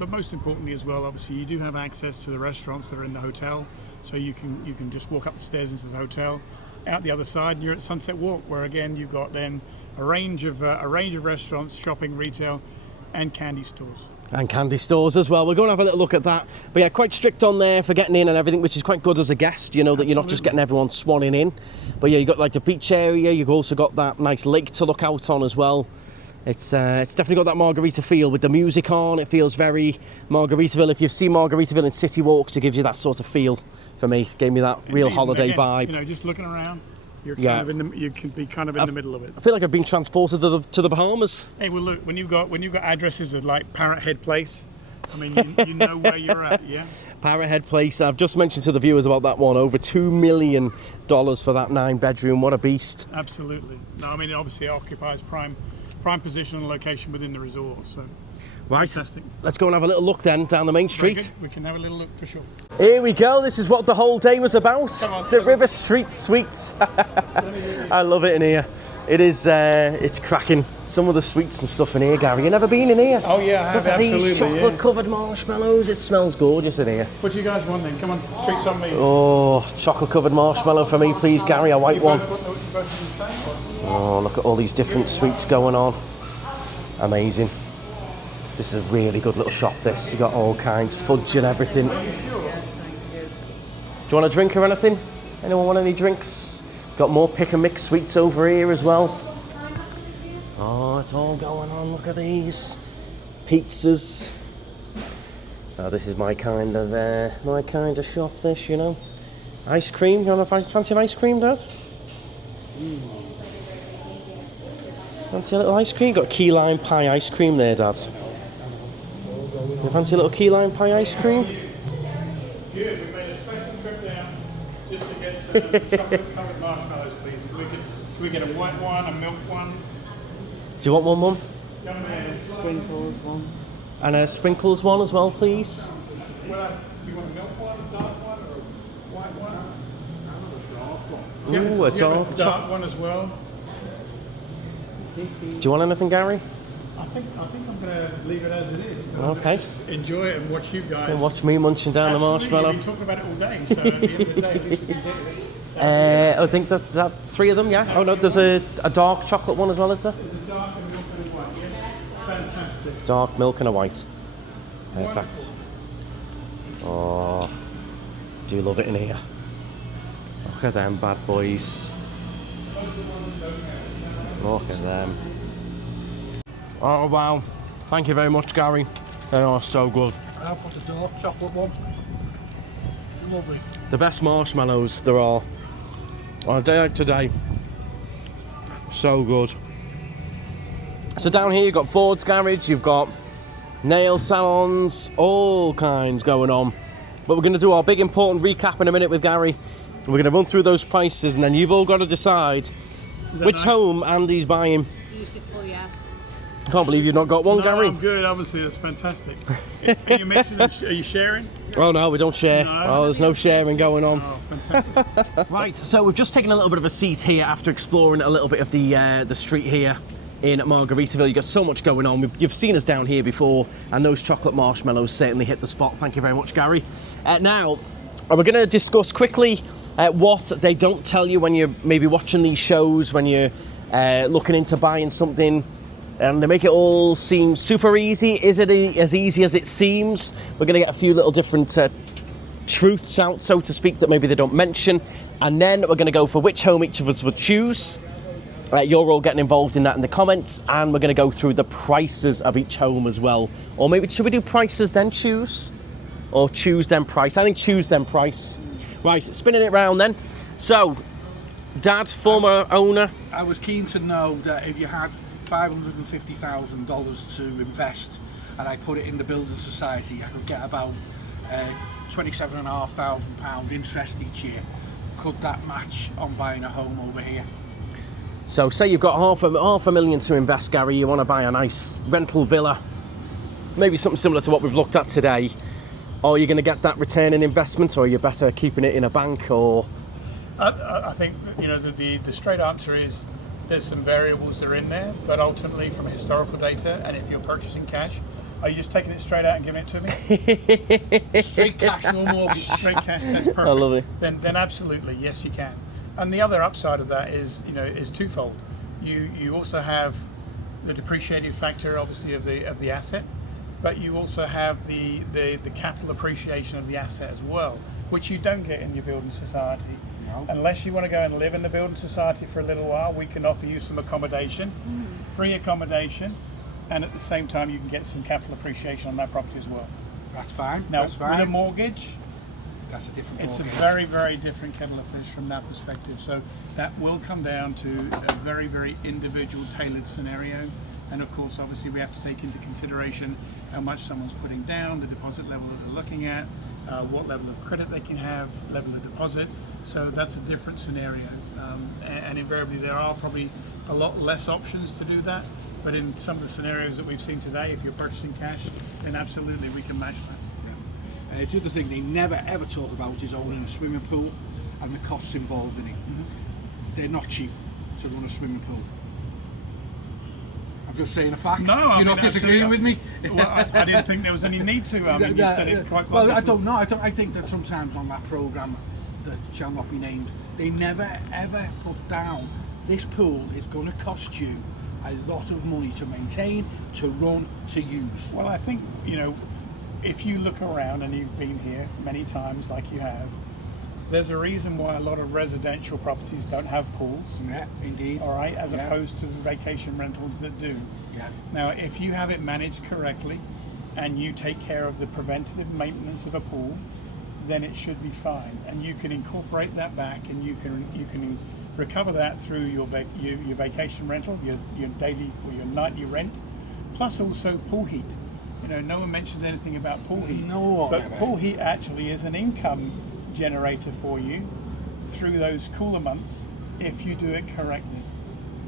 But most importantly as well, obviously you do have access to the restaurants that are in the hotel. So you can just walk up the stairs into the hotel. Out the other side, you're at Sunset Walk, where again you've got then a range of restaurants, shopping, retail, and candy stores. And candy stores as well. We're going to have a little look at that. But yeah, quite strict on there for getting in and everything, which is quite good as a guest, you know, that you're not just getting everyone swanning in. But yeah, you've got like the beach area. You've also got that nice lake to look out on as well. It's definitely got that Margarita feel with the music on. It feels very Margaritaville. If you've seen Margaritaville in City Walks, it gives you that sort of feel for me. It gave me that real Indeed. holiday Again, vibe. You know, just looking around, you Yeah. can be kind of in the middle of it. I feel like I've been transported to the Bahamas. Hey, well look, when you've got addresses of like Parrot Head Place, I mean, you know where you're at, yeah? Parrot Head Place. I've just mentioned to the viewers about that one. Over $2 million for that 9-bedroom. What a beast. Absolutely. No, I mean, obviously it occupies prime position and location within the resort, so Right, fantastic. let's go and have a little look then down the main Very street. good. We can have a little look for sure. Here we go. This is what the whole day was about. Come on, The come River Street Suites. I love it in here. It is, it's cracking. Some of the sweets and stuff in here, Gary. You never been in here? Oh yeah, I have, Look at these absolutely, chocolate-covered marshmallows. It smells gorgeous in here. What do you guys want then? Come on, treats on me. Oh, chocolate-covered marshmallow for me, please, Gary. A white You one. both want you both the same, or? Oh, look at all these different sweets going on. Amazing. This is a really good little shop, this. You got all kinds, fudge and everything. Do you want a drink or anything? Anyone want any drinks? Got more pick and mix sweets over here as well. Oh, it's all going on. Look at these. Pizzas. Oh, this is my kind of shop, this, you know. Ice cream. You want to fancy an ice cream, Dad? Fancy a little ice cream? Got key lime pie ice cream there, Dad. You fancy a little key lime pie ice cream? Good, we made a special trip down just to get some chocolate-covered marshmallows, please. Can we get a white one, a milk one? Do you want one, Mum? Young man. Sprinkles one. And a sprinkles one as well, please. Well, do you want a milk one, a dark one, or a white one? Ooh, a Do you have dark. a dark one as well? Do you want anything, Gary? I think I'm going to leave it as it is. But Okay. Just enjoy it and watch you guys. And watch me munching down Absolutely, the marshmallow. You've been talking about it all day, so at the end of the day, at least we can take it. I think that 3 of them, yeah. Oh no, there's a dark chocolate one as well, is there? There's a dark and milk and a white, yeah? Fantastic. Dark milk and a white. Perfect. Oh, do love it in here. Look at them bad boys. Look at them. Oh wow. Thank you very much, Gary. They are so good. I've got a dark chocolate one. Lovely. The best marshmallows there are on a day like today. So good. So down here you've got Ford's Garage, you've got nail salons, all kinds going on. But we're going to do our big important recap in a minute with Gary. We're going to run through those prices and then you've all got to decide which nice? home Andy's buying. Beautiful, yeah. I can't believe you've not got one, No, Gary. I'm good, obviously, that's fantastic. Are you mixing? Are you sharing? Oh no, we don't share. No. Oh, there's no sharing going on. Oh, fantastic. Right, so we've just taken a little bit of a seat here after exploring a little bit of the street here in Margaritaville. You've got so much going on. You've seen us down here before, and those chocolate marshmallows certainly hit the spot. Thank you very much, Gary. Now, we're going to discuss quickly what they don't tell you when you're maybe watching these shows, when you're looking into buying something. And they make it all seem super easy. Is it as easy as it seems? We're going to get a few little different truths out, so to speak, that maybe they don't mention. And then we're going to go for which home each of us would choose. You're all getting involved in that in the comments. And we're going to go through the prices of each home as well. Or maybe, should we do prices then choose? Or choose then price? I think choose then price. Right, spinning it round then. So, Dad, former owner. I was keen to know that if you had $550,000 to invest and I put it in the building society, I could get about £27,500 interest each year. Could that match on buying a home over here? So say you've got half a million to invest, Gary, you want to buy a nice rental villa, maybe something similar to what we've looked at today. Are you going to get that return in investment, or are you better keeping it in a bank? Or I think the straight answer is there's some variables that are in there, but ultimately from historical data, and if you're purchasing cash, are you just taking it straight out and giving it to me? Straight cash, no mortgage. Straight cash, that's perfect. I love it. Then absolutely, yes, you can. And the other upside of that is twofold. You also have the depreciating factor, obviously, of the asset, but you also have the capital appreciation of the asset as well, which you don't get in your building society. No. Unless you want to go and live in the building society for a little while, we can offer you some accommodation, free accommodation, and at the same time you can get some capital appreciation on that property as well. That's fine. Now, that's fine. with a mortgage, That's a different it's a ballgame. very, very different kettle of fish from that perspective. So that will come down to a very, very individual tailored scenario. And of course, obviously, we have to take into consideration how much someone's putting down, the deposit level that they're looking at, what level of credit they can have, level of deposit. So that's a different scenario. And invariably, there are probably a lot less options to do that. But in some of the scenarios that we've seen today, if you're purchasing cash, then absolutely we can match that. The other thing they never ever talk about is owning a swimming pool and the costs involved in it. They're not cheap to run a swimming pool. I'm just saying a fact. No, You're not disagreeing with me. Well, I didn't think there was any need to. I mean, you said it quite well. Well, I don't know. I think that sometimes on that programme that shall not be named, they never ever put down this pool is going to cost you a lot of money to maintain, to run, to use. Well, I think, if you look around, and you've been here many times like you have, there's a reason why a lot of residential properties don't have pools. Yeah, indeed. All right, as Yeah. opposed to the vacation rentals that do. Yeah. Now, if you have it managed correctly and you take care of the preventative maintenance of a pool, then it should be fine. And you can incorporate that back, and you can recover that through your vacation rental, your daily or your nightly rent, plus also pool heat. No one mentions anything about pool heat. No, but never. pool heat actually is an income generator for you through those cooler months if you do it correctly.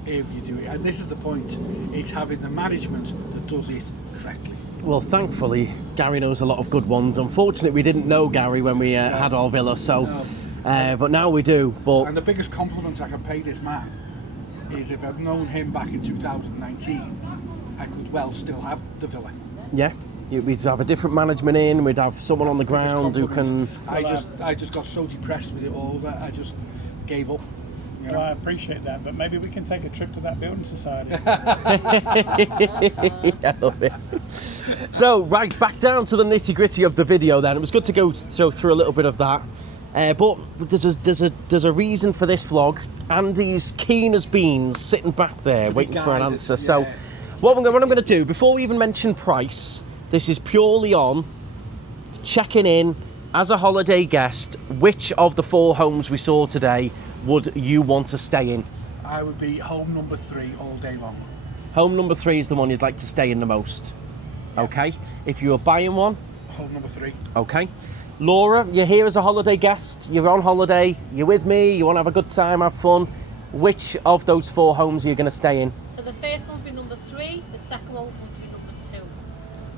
If you do it, and this is the point, it's having the management that does it correctly. well, thankfully, Gary knows a lot of good ones. Unfortunately, we didn't know Gary when we had our villa, so but now we do. But And the biggest compliment I can pay this man is if I'd known him back in 2019, I could well still have the villa. yeah, we'd have a different management in. We'd have someone on the Biggest ground who can. compliment. I just got so depressed with it all that I just gave up. You know? Well, I appreciate that, but maybe we can take a trip to that building society. I love it. So, right, back down to the nitty-gritty of the video then. It was good to go through a little bit of that. But there's a reason for this vlog. Andy's keen as beans, sitting back there, To be waiting for an guided, answer. yeah. So, what I'm going to do, before we even mention price, this is purely on checking in as a holiday guest. Which of the 4 homes we saw today would you want to stay in? I would be home number 3 all day long. Home number 3 is the one you'd like to stay in the most. Okay. If you were buying one, Home number 3. okay. Laura, you're here as a holiday guest. You're on holiday. You're with me. You want to have a good time, have fun. Which of those 4 homes are you going to stay in? So the first one would be number 3, the second one would be number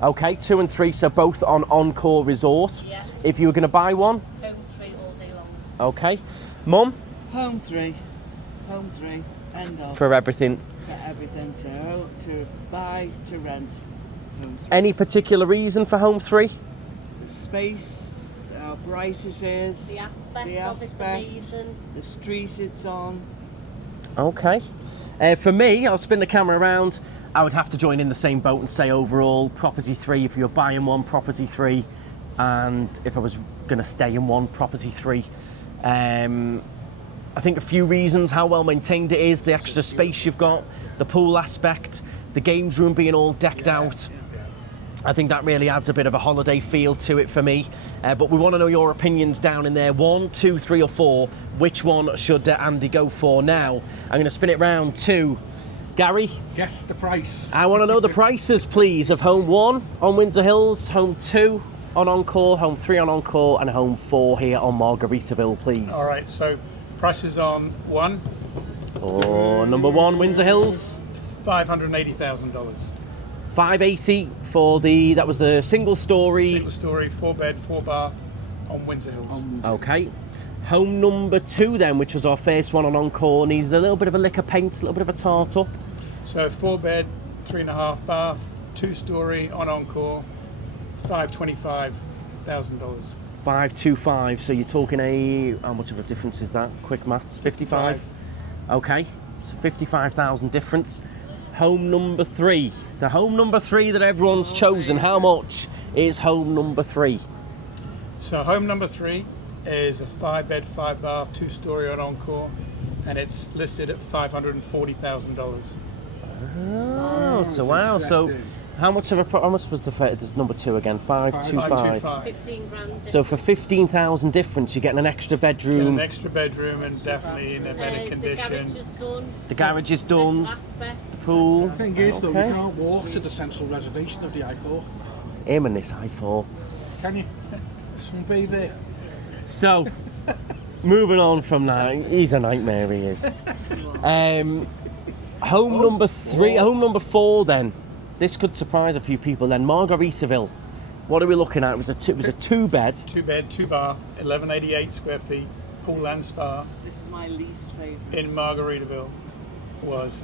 2. Okay, 2 and 3, so both on Encore Resort. Yeah. If you were going to buy one, Home 3 all day long. okay. Mum, Home 3. Home 3. End of. for everything. For everything to buy, to rent. Home 3. Any particular reason for home 3? The space, how bright it is. The aspect the of it's the aspect, reason. the street it's on. Okay. For me, I'll spin the camera around. I would have to join in the same boat and say overall, property 3 if you're buying one, property 3. And if I was going to stay in one, property 3. I think a few reasons: how well maintained it is, the extra space you've got, the pool aspect, the games room being all decked out. I think that really adds a bit of a holiday feel to it for me. But we want to know your opinions down in there. 1, 2, 3 or 4. Which one should Andy go for? Now, I'm going to spin it round to Gary, Guess the price. I want to know the prices, please, of home 1 on Windsor Hills, home 2 on Encore, home 3 on Encore, and home 4 here on Margaritaville, please. All right, so prices on 1, Or number 1, Windsor Hills, $580,000. 580 for that was the single story. Single story, 4-bed, 4-bath on Windsor Hills. Okay. Home number 2 then, which was our first one on Encore, needs a little bit of a lick of paint, a little bit of a tart up. So 4-bed, 3.5 bath, 2-story on Encore, $525,000. 525, so you're talking how much of a difference is that? Quick maths, 55? Okay, so 55,000 difference. Home number 3, the home number 3 that everyone's chosen, how much is home number 3? So home number 3 is a 5-bed, 5-bath, 2-story on Encore, and it's listed at $540,000. Oh, so wow, so how much of a how much was this number 2 again? 525. 15 grand. So for 15,000 difference, you're getting an extra Get bedroom. an extra bedroom and definitely in a better condition. The garage is done. The garage is done. Next aspect. The pool. The thing is, though, Okay. you can't walk to the central reservation of the I4. Him and this I4. Can you? Some be there. So, moving on from that, he's a nightmare, he is. Home number 3, home number 4 then. This could surprise a few people then. Margaritaville. What are we looking at? It was a 2-bed. 2-bed, 2-bath, 1188 square feet, pool and spa This is my least favourite. in Margaritaville was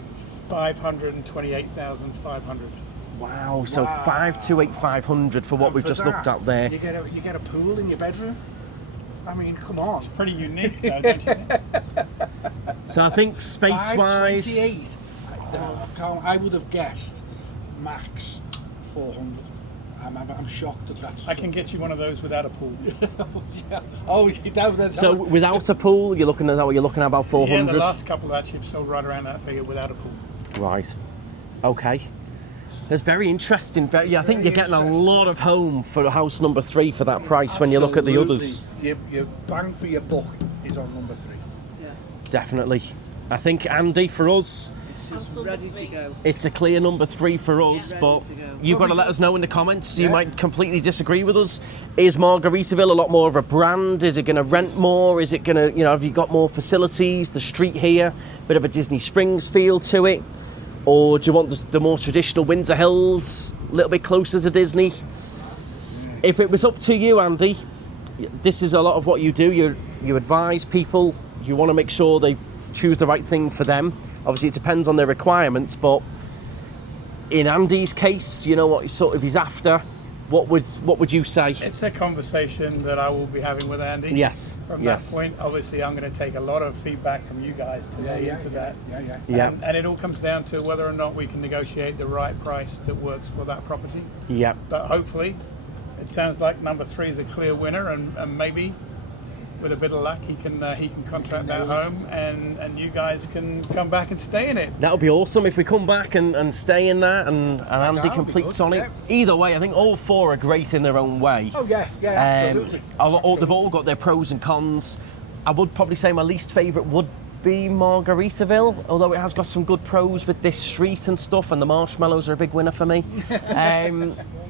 $528,500. Wow, so Wow. 528,500 for what And we've for just that, looked at there. You get a pool in your bedroom. I mean, come on. Pretty unique though, don't you think? So I think space-wise, 528. I would have guessed max 400. I'm shocked that that's. I can get you one of those without a pool. Yeah. Oh, you don't. so without a pool, you're looking at what you're looking at about 400. Yeah, the last couple actually have sold right around that figure without a pool. Right. Okay. That's very interesting. Yeah, I think you're getting a lot of home for house number 3 for that price when you look at the others. Your bang for your buck is on number 3. Yeah, Definitely. I think, Andy, for us, it's just ready to go. it's a clear number 3 for us, Yeah, but ready to go. you've got to let us know in the comments. You Yeah. might completely disagree with us. Is Margaritaville a lot more of a brand? Is it going to rent more? Is it going to, have you got more facilities? The street here, bit of a Disney Springs feel to it? Or do you want the more traditional Windsor Hills, a little bit closer to Disney? If it was up to you, Andy, this is a lot of what you do. You advise people. You want to make sure they choose the right thing for them. Obviously, it depends on their requirements, but in Andy's case, you know what sort of he's after. What would you say? It's a conversation that I will be having with Andy. Yes. From yes. that point, obviously, I'm going to take a lot of feedback from you guys today into that. Yeah. And it all comes down to whether or not we can negotiate the right price that works for that property. Yeah. But hopefully, it sounds like number 3 is a clear winner, and maybe with a bit of luck, he can contract that home, and you guys can come back and stay in it. That would be awesome if we come back and stay in that and Andy would be completes good, on it. yeah. Either way, I think all 4 are great in their own way. Oh yeah, absolutely. They've all got their pros and cons. I would probably say my least favourite would be Margaritaville, although it has got some good pros with this street and stuff, and the marshmallows are a big winner for me.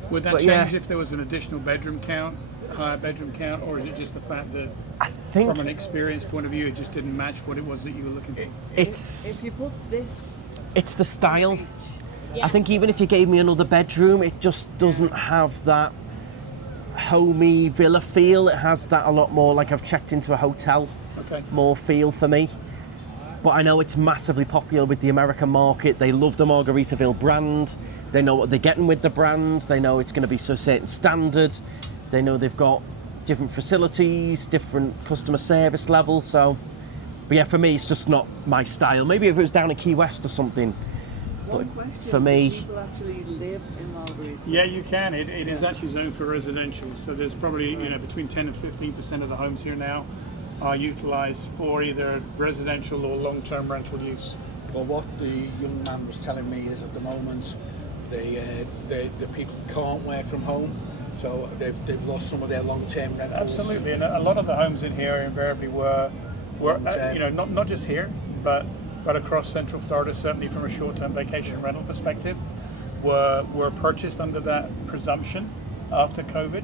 Would that But change yeah. if there was an additional bedroom count, higher bedroom count, or is it just the fact that I think from an experience point of view, it just didn't match what it was that you were looking for? If it's you put this, the style. Yeah. I think even if you gave me another bedroom, it just doesn't have that homey villa feel. It has that a lot more like I've checked into a hotel. Okay. More feel for me. But I know it's massively popular with the American market. They love the Margaritaville brand. They know what they're getting with the brand. They know it's going to be so certain standard. They know they've got different facilities, different customer service levels. So, but yeah, for me, it's just not my style. Maybe if it was down in Key West or something. one question, for me- do people actually live in Margaritaville? Yeah, you can. It is actually zoned for residential, so there's probably between 10 and 15% of the homes here now are utilised for either residential or long-term rental use. Well, what the young man was telling me is at the moment the people can't work from home, so they've lost some of their long-term rentals. Absolutely, and a lot of the homes in here invariably were Long-term. not just here, but but across Central Florida, certainly from a short-term vacation rental perspective, were purchased under that presumption after COVID.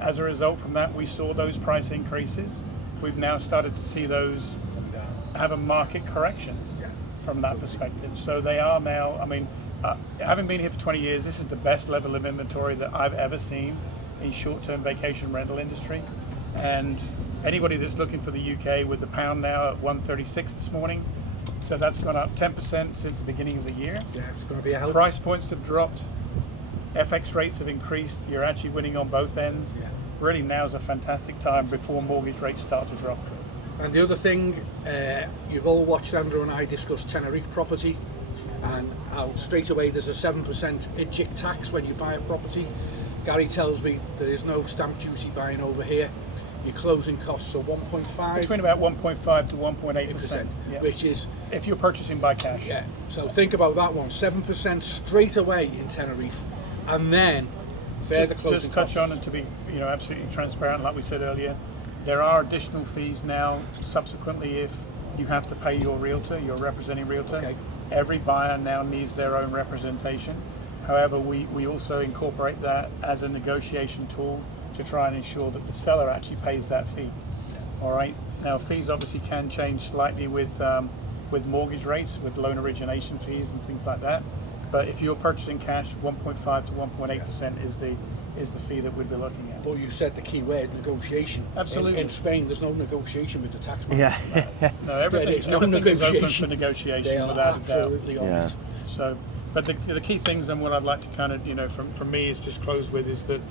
As a result from that, we saw those price increases. We've now started to see those have a market correction from that perspective. So they are now, I mean, having been here for 20 years, this is the best level of inventory that I've ever seen in short-term vacation rental industry. And anybody that's looking for the UK, with the pound now at 136 this morning, so that's gone up 10% since the beginning of the year. Yeah, it's going to be a help. Price points have dropped, FX rates have increased, you're actually winning on both ends. Yeah. Really now's a fantastic time before mortgage rates start to drop. And the other thing, you've all watched Andrew and I discuss Tenerife property, and how straight away there's a 7% IDGIC tax when you buy a property. Garry tells me there is no stamp duty buying over here. Your closing costs are 1.5. Between about 1.5 to 1.8%, which is, if you're purchasing by cash. Yeah. So think about that one. 7% straight away in Tenerife, and then further closing just touch costs. on, and to be absolutely transparent, like we said earlier, there are additional fees now subsequently if you have to pay your realtor, your representing realtor. Okay. Every buyer now needs their own representation. However, we also incorporate that as a negotiation tool to try and ensure that the seller actually pays that fee. All right. Now, fees obviously can change slightly with mortgage rates, with loan origination fees and things like that. But if you're purchasing cash, 1.5 to 1.8% is the fee that we'd be looking at. But you said the key word, negotiation. Absolutely. In Spain, there's no negotiation with the tax man. Yeah. No, everything's open for negotiation They are without a doubt. absolutely honest. So, but the key things, and what I'd like to kind of, from me is just close with, is that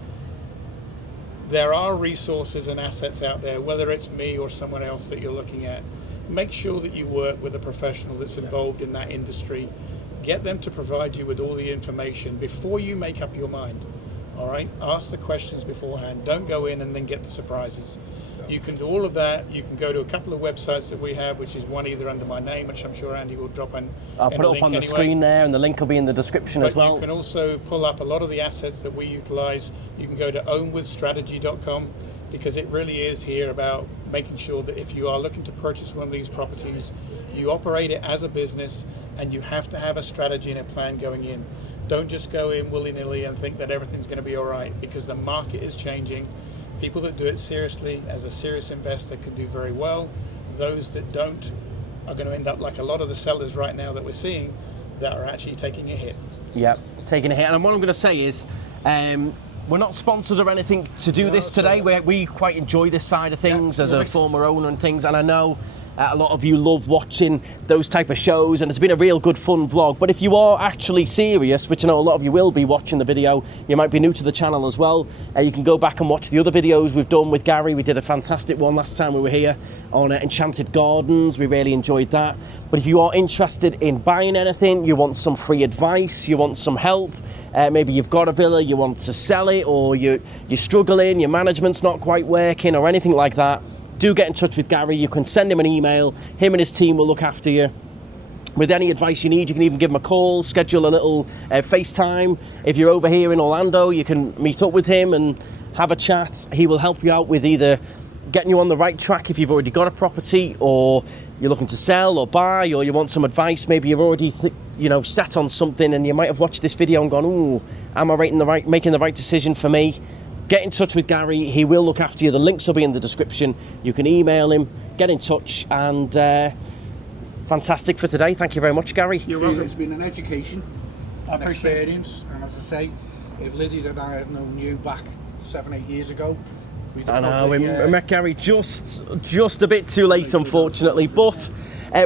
there are resources and assets out there, whether it's me or someone else that you're looking at. Make sure that you work with a professional that's involved in that industry. Get them to provide you with all the information before you make up your mind. All right? Ask the questions beforehand. Don't go in and then get the surprises. You can do all of that. You can go to a couple of websites that we have, which is one either under my name, which I'm sure Andy will drop in. I'll put it up on the screen there, and the link will be in the description as well. You can also pull up a lot of the assets that we utilize. You can go to ownwithstrategy.com, because it really is here about making sure that if you are looking to purchase one of these properties, you operate it as a business, and you have to have a strategy and a plan going in. Don't just go in willy-nilly and think that everything's going to be all right, because the market is changing. People that do it seriously, as a serious investor, can do very well. Those that don't are going to end up like a lot of the sellers right now that we're seeing, that are actually taking a hit. Yep, taking a hit. And what I'm going to say is, we're not sponsored or anything to do this today. We quite enjoy this side of things as a former owner and things, and I know a lot of you love watching those type of shows, and it's been a real good fun vlog. But if you are actually serious, which I know a lot of you will be watching the video, you might be new to the channel as well, you can go back and watch the other videos we've done with Garry. We did a fantastic one last time we were here on Enchanted Gardens. We really enjoyed that. But if you are interested in buying anything, you want some free advice, you want some help, maybe you've got a villa, you want to sell it, or you're struggling, your management's not quite working, or anything like that, do get in touch with Garry. You can send him an email. Him and his team will look after you with any advice you need. You can even give him a call, schedule a little FaceTime. If you're over here in Orlando, you can meet up with him and have a chat. He will help you out with either getting you on the right track if you've already got a property, or you're looking to sell or buy, or you want some advice. Maybe you're already set on something, and you might have watched this video and gone, ooh, am I making the right decision for me? Get in touch with Garry. He will look after you. The links will be in the description. You can email him, get in touch, and fantastic for today. Thank you very much, Garry. You're welcome. It's been an education, an experience, and as I say, if Lydia and I had known you back 7-8 years ago, I know, we met Garry just a bit too late, unfortunately, but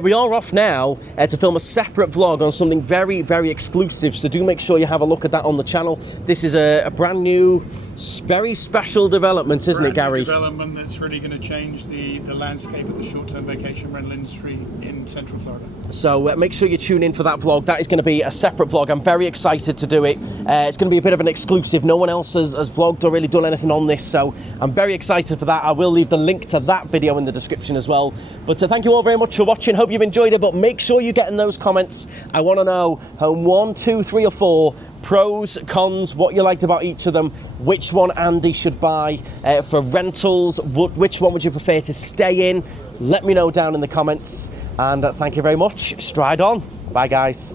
we are off now to film a separate vlog on something very, very exclusive, so do make sure you have a look at that on the channel. This is a brand new, very special development, isn't it, Garry? Development that's really going to change the landscape of the short-term vacation rental industry in Central Florida. So make sure you tune in for that vlog. That is going to be a separate vlog. I'm very excited to do it. It's going to be a bit of an exclusive. No one else has vlogged or really done anything on this, so I'm very excited for that. I will leave the link to that video in the description as well. But thank you all very much for watching. Hope you've enjoyed it, but make sure you get in those comments. I want to know home 1, 2, 3 or 4. pros, cons, what you liked about each of them, which one Andy should buy for rentals, which one would you prefer to stay in. Let me know down in the comments, and thank you very much. Stride on. Bye, guys.